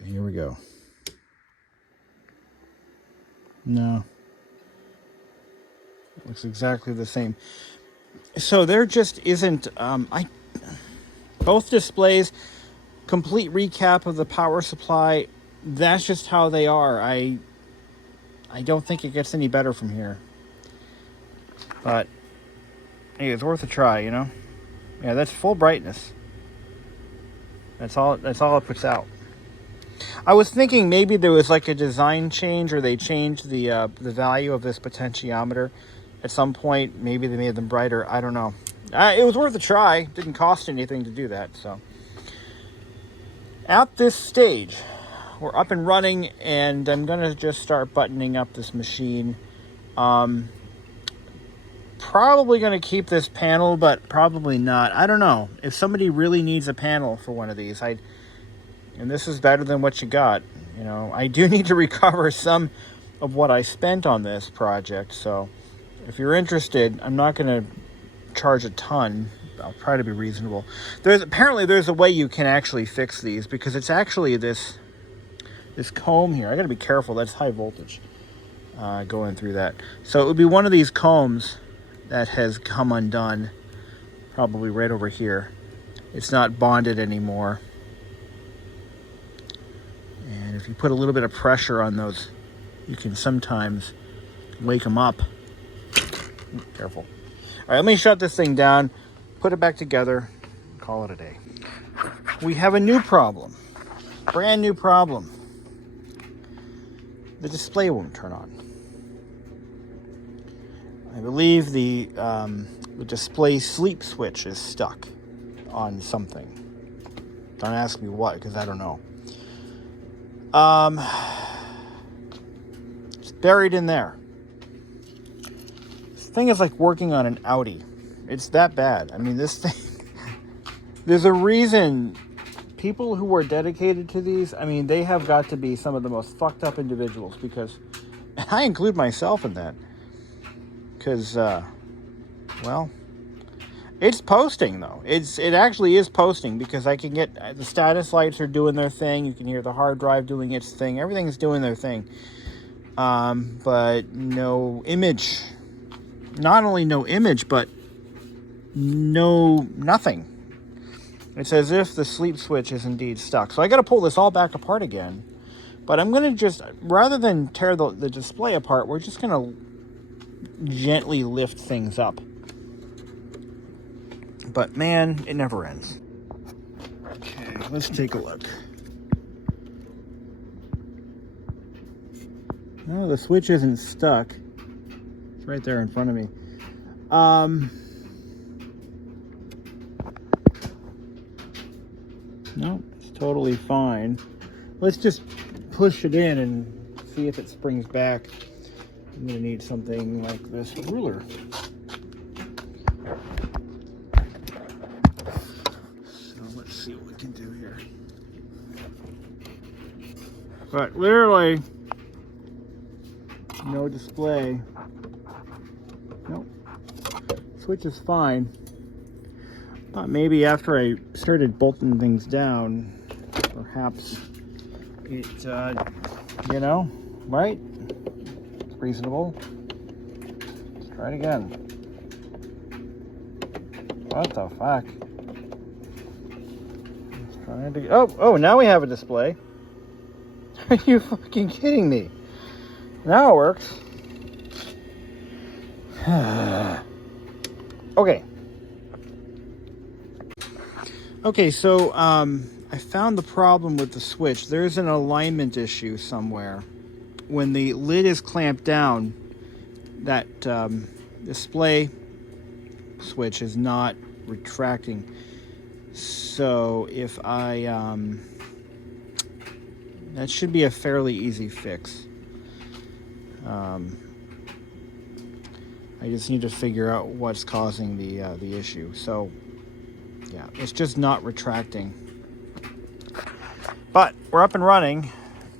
Okay, here we go. No. It looks exactly the same. So there just isn't... both displays, complete recap of the power supply. That's just how they are. I don't think it gets any better from here. But hey, it's worth a try, you know? Yeah, that's full brightness. That's all it puts out. I was thinking maybe there was like a design change, or they changed the value of this potentiometer at some point. Maybe they made them brighter. I don't know. It was worth a try. Didn't cost anything to do that. So at this stage, we're up and running, and I'm gonna just start buttoning up this machine. Probably gonna keep this panel, but probably not. I don't know. If somebody really needs a panel for one of these, and this is better than what you got. You know, I do need to recover some of what I spent on this project. So if you're interested, I'm not going to charge a ton, I'll try to be reasonable. Apparently there's a way you can actually fix these, because it's actually this comb here. I gotta be careful, that's high voltage going through that. So it would be one of these combs that has come undone, probably right over here. It's not bonded anymore. And if you put a little bit of pressure on those, you can sometimes wake them up. Careful. All right, let me shut this thing down, put it back together, call it a day. We have a new problem, brand new problem. The display won't turn on. I believe the display sleep switch is stuck on something. Don't ask me what, because I don't know. It's buried in there. This thing is like working on an Audi. It's that bad. I mean, this thing, there's a reason people who are dedicated to these, I mean, they have got to be some of the most fucked up individuals, because, and I include myself in that, because, well, it's posting though. It actually is posting, because I can get, the status lights are doing their thing. You can hear the hard drive doing its thing. Everything's doing their thing. But no image. Not only no image, but nothing. It's as if the sleep switch is indeed stuck. So I got to pull this all back apart again. But I'm going to just, rather than tear the display apart, we're just going to gently lift things up. But man, it never ends. Okay, let's take a look. No, the switch isn't stuck. It's right there in front of me. No, it's totally fine. Let's just push it in and see if it springs back. I'm gonna need something like this ruler. So let's see what we can do here. But literally, no display. Nope. Switch is fine. Maybe after I started bolting things down, perhaps it, you know, right? It's reasonable. Let's try it again. What the fuck? Let's try it again. Oh, now we have a display. Are you fucking kidding me? Now it works. Okay. Okay, so I found the problem with the switch. There's an alignment issue somewhere. When the lid is clamped down, that display switch is not retracting. So if I... that should be a fairly easy fix. I just need to figure out what's causing the issue. So, yeah, it's just not retracting. But we're up and running.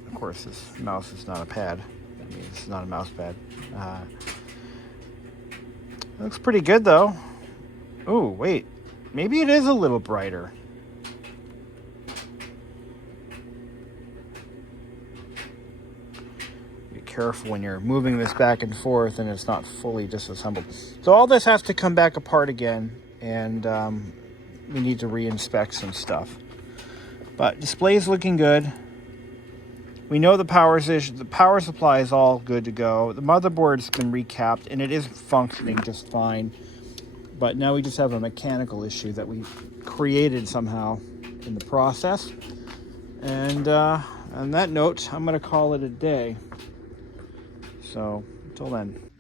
Of course, this mouse is not a pad. I mean, it's not a mouse pad. It looks pretty good, though. Oh, wait. Maybe it is a little brighter. Careful when you're moving this back and forth and it's not fully disassembled. So all this has to come back apart again, and we need to re-inspect some stuff. But display is looking good. We know the power supply is all good to go. The motherboard's been recapped and it is functioning just fine. But now we just have a mechanical issue that we created somehow in the process. And on that note, I'm going to call it a day. So, until then.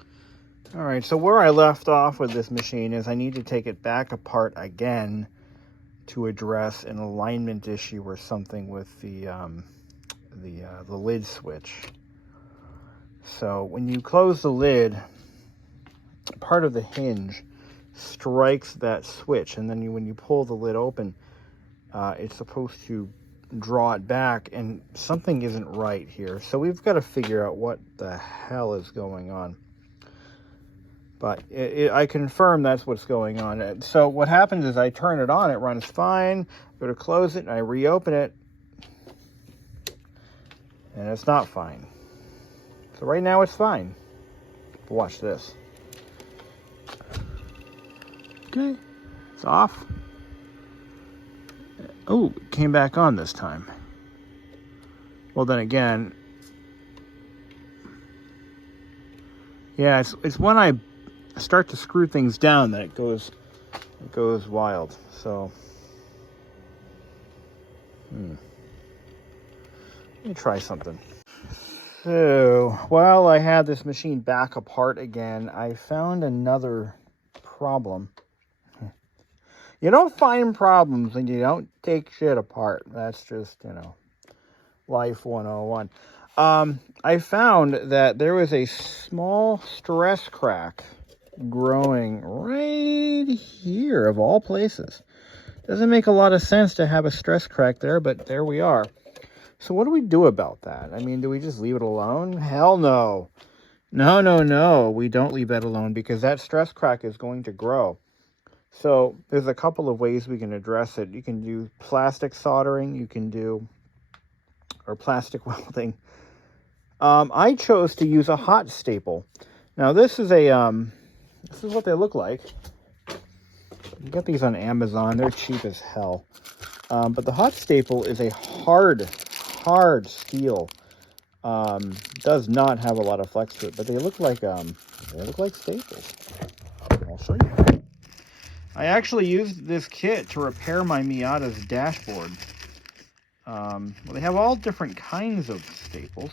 All right, so where I left off with this machine is I need to take it back apart again to address an alignment issue or something with the lid switch. So, when you close the lid, part of the hinge strikes that switch, and then when you pull the lid open, it's supposed to draw it back, and something isn't right here. So we've got to figure out what the hell is going on. But I confirm that's what's going on. So what happens is I turn it on, it runs fine, go to close it, and I reopen it, and it's not fine. So right now it's fine. But watch this. Okay, it's off. Oh, it came back on this time. Well, then again, yeah, it's when I start to screw things down that it goes wild. So, let me try something. So, while I had this machine back apart again, I found another problem. You don't find problems when you don't take shit apart. That's just, life 101. I found that there was a small stress crack growing right here, of all places. Doesn't make a lot of sense to have a stress crack there, but there we are. So what do we do about that? I mean, do we just leave it alone? Hell no. No. We don't leave that alone, because that stress crack is going to grow. So there's a couple of ways we can address it. You can do plastic soldering, or plastic welding. I chose to use a hot staple. Now this is what they look like. You get these on Amazon. They're cheap as hell. But the hot staple is a hard steel. Does not have a lot of flex to it, but they look like staples. I'll show you. I actually used this kit to repair my Miata's dashboard. Well, they have all different kinds of staples.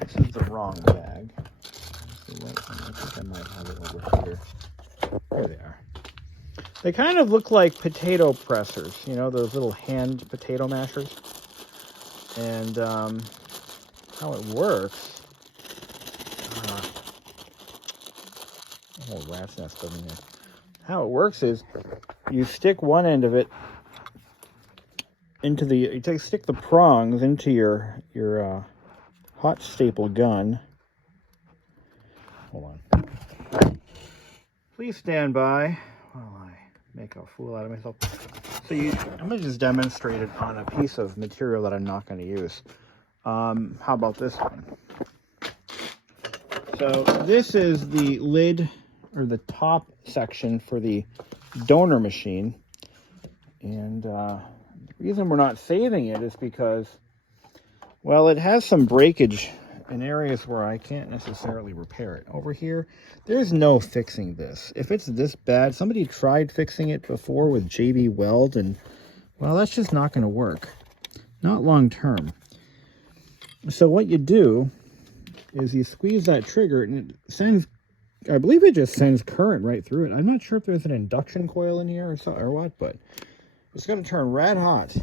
This is the wrong bag. I think I might have it over here. There they are. They kind of look like potato pressers, those little hand potato mashers. And how it works. Rat's nest over here. How it works is you stick one end of it into stick the prongs into your hot staple gun. Hold on. Please stand by while I make a fool out of myself. So I'm going to just demonstrate it on a piece of material that I'm not going to use. How about this one? So this is the lid, or the top section for the donor machine. And the reason we're not saving it is because, well, it has some breakage in areas where I can't necessarily repair it. Over here, there's no fixing this. If it's this bad, somebody tried fixing it before with JB Weld, and, well, that's just not going to work. Not long term. So what you do is you squeeze that trigger, and it sends, I believe it just sends current right through it. I'm not sure if there's an induction coil in here or what, but it's going to turn red hot.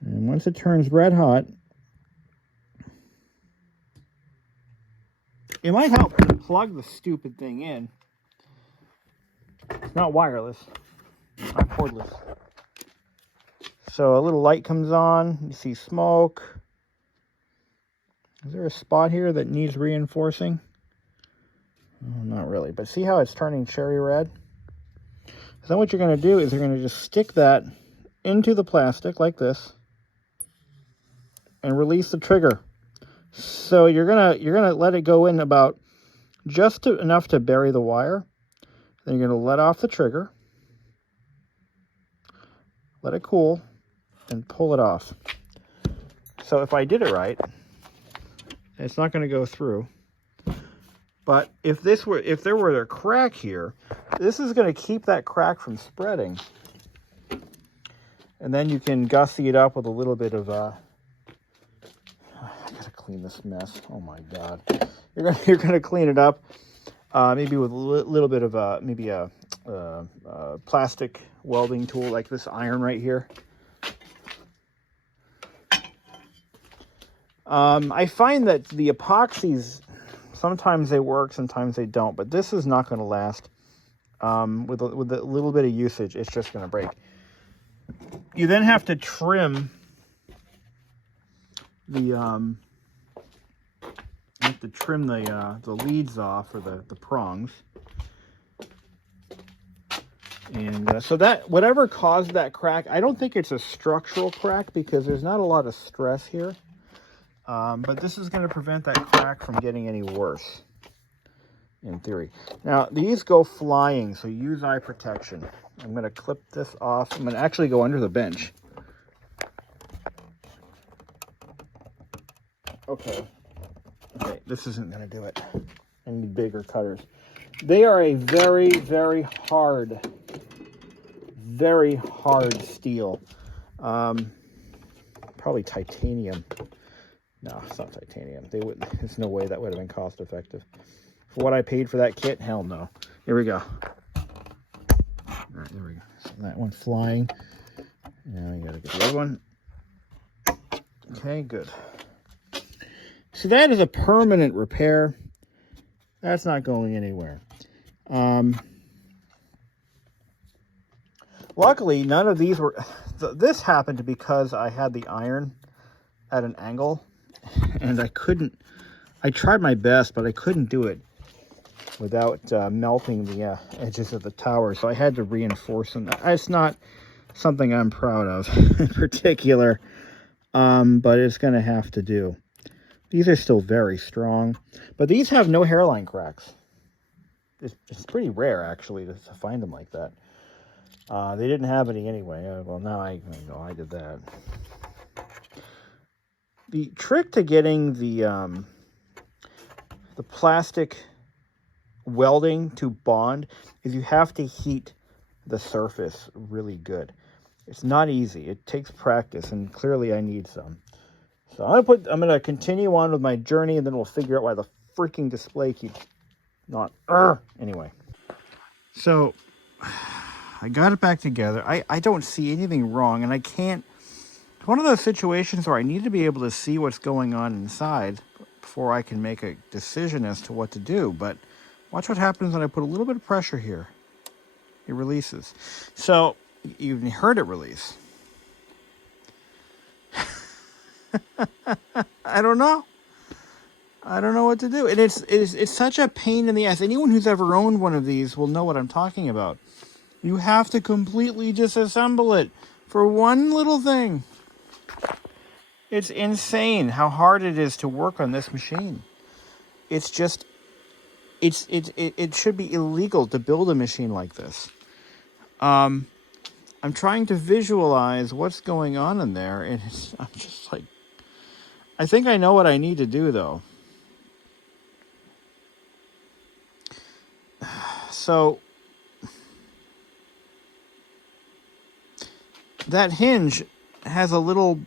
And once it turns red hot, it might help to plug the stupid thing in. It's not wireless, not cordless. So a little light comes on, you see smoke. Is there a spot here that needs reinforcing? Oh, not really, but see how it's turning cherry red? So what you're going to do is you're going to just stick that into the plastic like this and release the trigger. So you're gonna let it go in about just enough to bury the wire. Then you're gonna let off the trigger, let it cool, and pull it off. So if I did it right, it's not going to go through. But if there were a crack here, this is going to keep that crack from spreading. And then you can gussy it up with a little bit of I gotta clean this mess. Oh my god! You're gonna clean it up, maybe with a little bit of maybe a plastic welding tool like this iron right here. I find that the epoxies, sometimes they work, sometimes they don't, but this is not going to last. With a little bit of usage, it's just going to break. You then have to trim the to trim the leads off, or the prongs. And so that, whatever caused that crack, I don't think it's a structural crack because there's not a lot of stress here. But this is going to prevent that crack from getting any worse, in theory. Now, these go flying, so use eye protection. I'm going to clip this off. I'm going to actually go under the bench. Okay, this isn't going to do it. I need bigger cutters. They are a very, very hard steel. Probably titanium. No, it's not titanium. There's no way that would have been cost effective. For what I paid for that kit, hell no. Here we go. All right, there we go. So that one's flying. Now we gotta get the other one. Okay, good. So that is a permanent repair. That's not going anywhere. Luckily, none of these were... This happened because I had the iron at an angle, and I couldn't... I tried my best, but I couldn't do it without melting the edges of the tower, so I had to reinforce them. It's not something I'm proud of in particular, but it's going to have to do. These are still very strong, but these have no hairline cracks. It's pretty rare, actually, to find them like that. They didn't have any anyway. Well, now I did that. The trick to getting the plastic welding to bond is you have to heat the surface really good. It's not easy. It takes practice, and clearly I need some. So I'm gonna continue on with my journey, and then we'll figure out why the freaking display keeps not. Anyway, so I got it back together. I don't see anything wrong, and I can't. It's one of those situations where I need to be able to see what's going on inside before I can make a decision as to what to do. But watch what happens when I put a little bit of pressure here. It releases. So you heard it release. I don't know. I don't know what to do. And it's such a pain in the ass. Anyone who's ever owned one of these will know what I'm talking about. You have to completely disassemble it for one little thing. It's insane how hard it is to work on this machine. It's just, it should be illegal to build a machine like this. I'm trying to visualize what's going on in there, and I'm just like, I think I know what I need to do, though. So that hinge has a little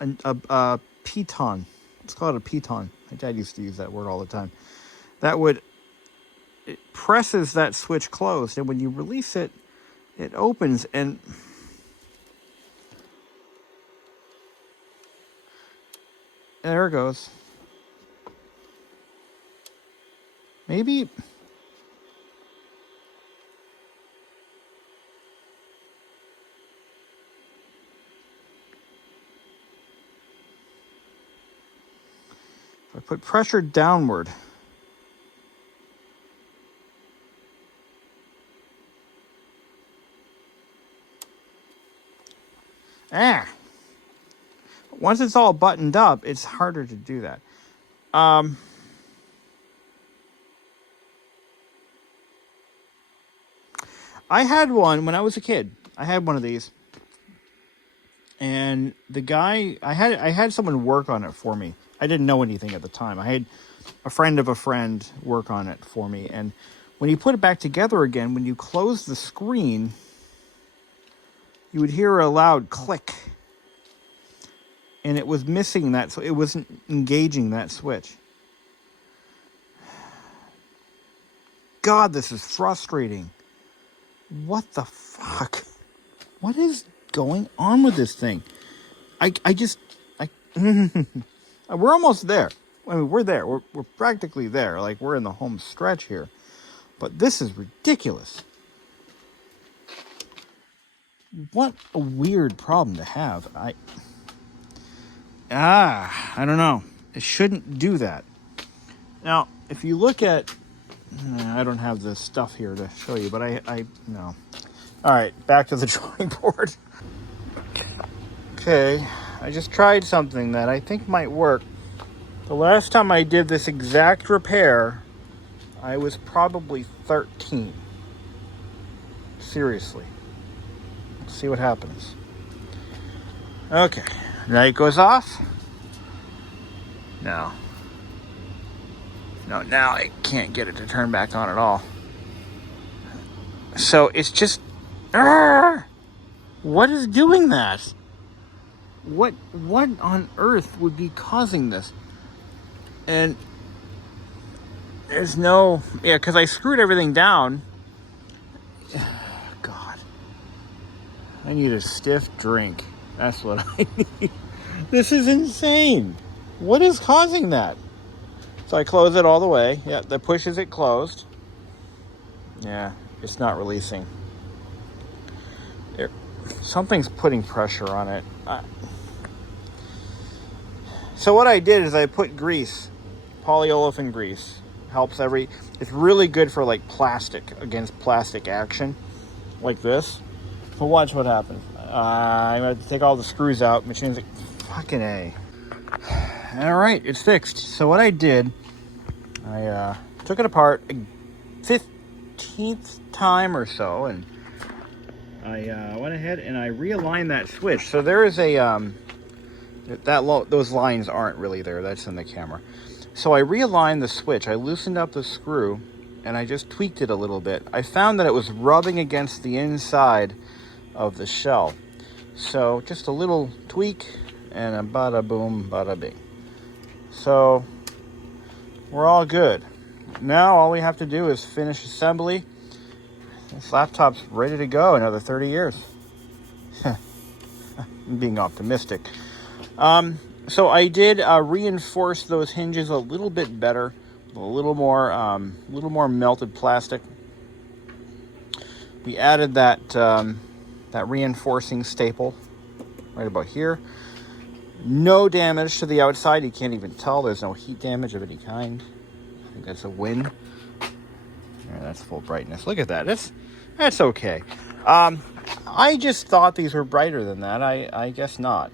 a piton. Let's call it a piton. My dad used to use that word all the time. It presses that switch closed, and when you release it, it opens, and there it goes. Maybe if I put pressure downward, once it's all buttoned up, it's harder to do that. I had one when I was a kid. I had one of these, and the guy I had someone work on it for me. I didn't know anything at the time. I had a friend of a friend work on it for me, and when you put it back together again, when you close the screen, you would hear a loud click, and it was missing that, so it wasn't engaging that switch. God, this is frustrating. What the fuck? What is going on with this thing? We're almost there. I mean, we're there. We're practically there. Like, we're in the home stretch here. But this is ridiculous. What a weird problem to have. I don't know. It shouldn't do that. Now, if you look at, I don't have the stuff here to show you, but no. All right, back to the drawing board. Okay, I just tried something that I think might work. The last time I did this exact repair, I was probably 13. Seriously. Let's see what happens. Okay, light goes off. No, now I can't get it to turn back on at all. So it's just, what is doing that? What on earth would be causing this? And there's no, because I screwed everything down. God, I need a stiff drink. That's what I need. This is insane. What is causing that? So I close it all the way. Yeah, that pushes it closed. Yeah, it's not releasing. Something's putting pressure on it. So what I did is I put grease, polyolefin grease. Helps it's really good for like plastic, against plastic action, like this. So watch what happens. I'm going to take all the screws out. Machine's like, fucking A. All right, it's fixed. So what I did, I took it apart a 15th time or so, and I went ahead and I realigned that switch. So there is a those lines aren't really there. That's in the camera. So I realigned the switch. I loosened up the screw, and I just tweaked it a little bit. I found that it was rubbing against the inside of the shell. So just a little tweak, and a bada boom, bada bing. So we're all good. Now all we have to do is finish assembly. This laptop's ready to go another 30 years. I'm being optimistic. So I did reinforce those hinges a little bit better, a little more melted plastic. We added that reinforcing staple right about here. No damage to the outside. You can't even tell. There's no heat damage of any kind. I think that's a win. Yeah, that's full brightness. Look at that. That's okay. I just thought these were brighter than that. I guess not.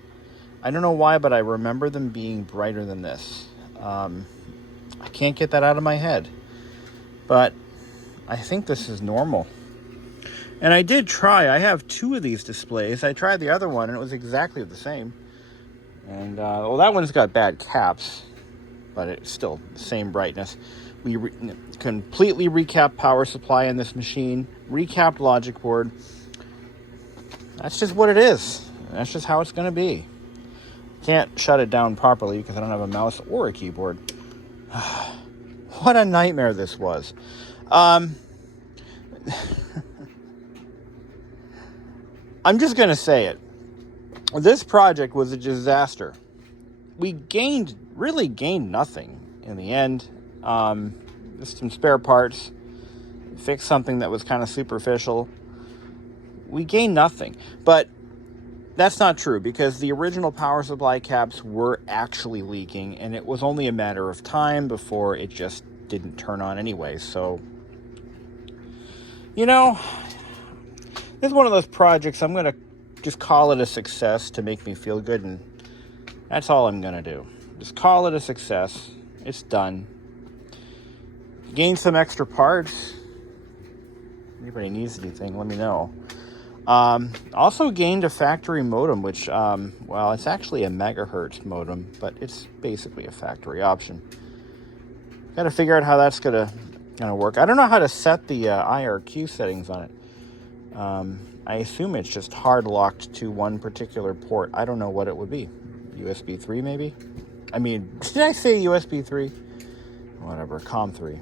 I don't know why, but I remember them being brighter than this. I can't get that out of my head. But I think this is normal. And I did try. I have 2 of these displays. I tried the other one, and it was exactly the same. And, that one's got bad caps, but it's still the same brightness. We completely recapped power supply in this machine. Recapped logic board. That's just what it is. That's just how it's going to be. Can't shut it down properly because I don't have a mouse or a keyboard. What a nightmare this was. I'm just going to say it. This project was a disaster. We really gained nothing in the end. Just some spare parts. Fixed something that was kind of superficial. We gained nothing. But that's not true, because the original power supply caps were actually leaking, and it was only a matter of time before it just didn't turn on anyway. So, this is one of those projects I'm going to just call it a success to make me feel good, and that's all I'm going to do. Just call it a success. It's done. Gained some extra parts. Anybody needs anything, let me know. Also gained a factory modem, which, it's actually a megahertz modem, but it's basically a factory option. Got to figure out how that's gonna work. I don't know how to set the IRQ settings on it. I assume it's just hard locked to one particular port. I don't know what it would be. USB 3 maybe? Did I say USB 3? Whatever, COM 3.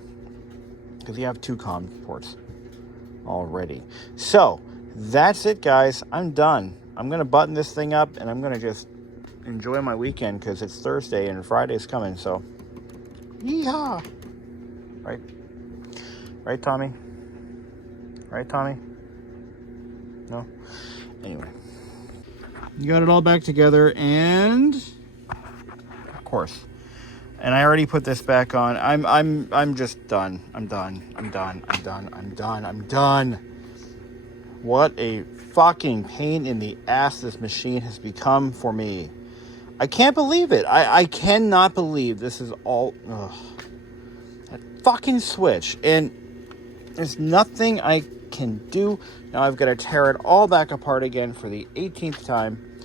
Because you have 2 COM ports already. So, that's it, guys. I'm done. I'm going to button this thing up, and I'm going to just enjoy my weekend because it's Thursday and Friday's coming, so yeehaw! Right, Tommy? Right, Tommy? No? Anyway. You got it all back together, and of course, And I already put this back on. I'm just done. I'm done. What a fucking pain in the ass this machine has become for me. I can't believe it. I cannot believe this is all... Ugh. That fucking switch. And there's nothing I can do. Now I've got to tear it all back apart again for the 18th time.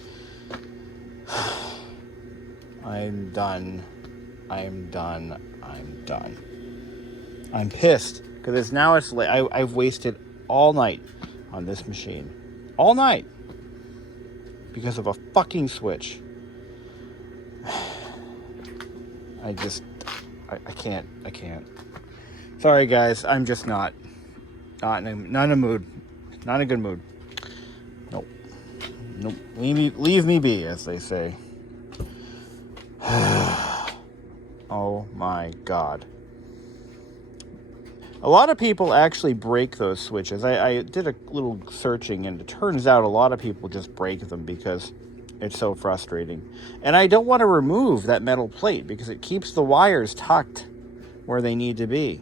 I'm done. I'm pissed because now it's late. I've wasted all night on this machine. All night. Because of a fucking switch. I can't. Sorry guys, I'm just not in a mood. Not in a good mood. Nope. Leave me be, as they say. Oh my God. A lot of people actually break those switches. I did a little searching, and it turns out a lot of people just break them because it's so frustrating. And I don't want to remove that metal plate because it keeps the wires tucked where they need to be.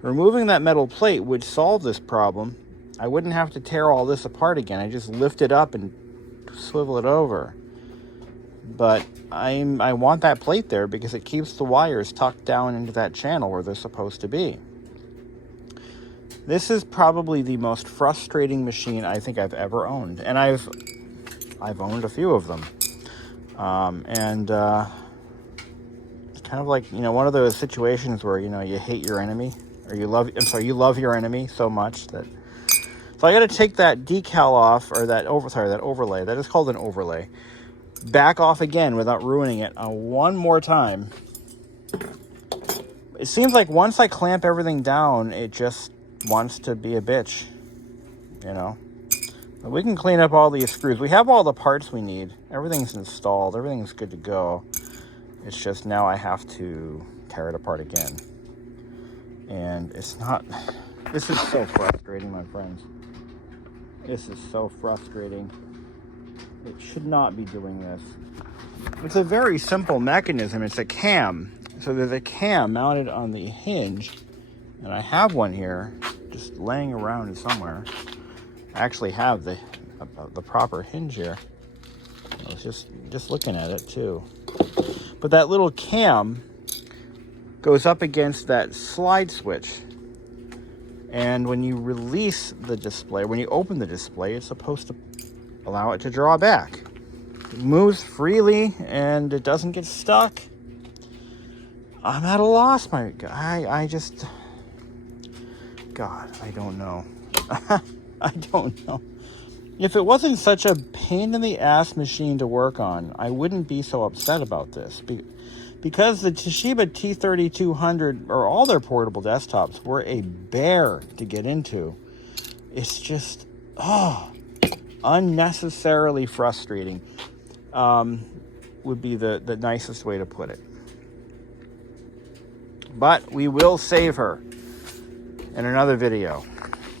Removing that metal plate would solve this problem. I wouldn't have to tear all this apart again. I just lift it up and swivel it over. But I want that plate there because it keeps the wires tucked down into that channel where they're supposed to be. This is probably the most frustrating machine I think I've ever owned. And I've owned a few of them. It's kind of like, one of those situations where, you hate your enemy, or you love your enemy so much that... So I got to take that decal off, or that overlay. That is called an overlay. Back off again without ruining it one more time. It seems like once I clamp everything down, it just wants to be a bitch, But we can clean up all these screws. We have all the parts we need. Everything's installed. Everything's good to go. It's just now I have to tear it apart again. And it's not... This is so frustrating, my friends. This is so frustrating. It should not be doing this. It's a very simple mechanism. It's a cam. So there's a cam mounted on the hinge. And I have one here just laying around somewhere. I actually have the proper hinge here. I was just looking at it too. But that little cam goes up against that slide switch. And when you release the display, when you open the display, it's supposed to allow it to draw back. It moves freely and it doesn't get stuck. I'm at a loss, my guy. I don't know. I don't know. If it wasn't such a pain in the ass machine to work on, I wouldn't be so upset about this. Because the Toshiba T3200, or all their portable desktops, were a bear to get into. It's just, unnecessarily frustrating, would be the nicest way to put it. But we will save her in another video.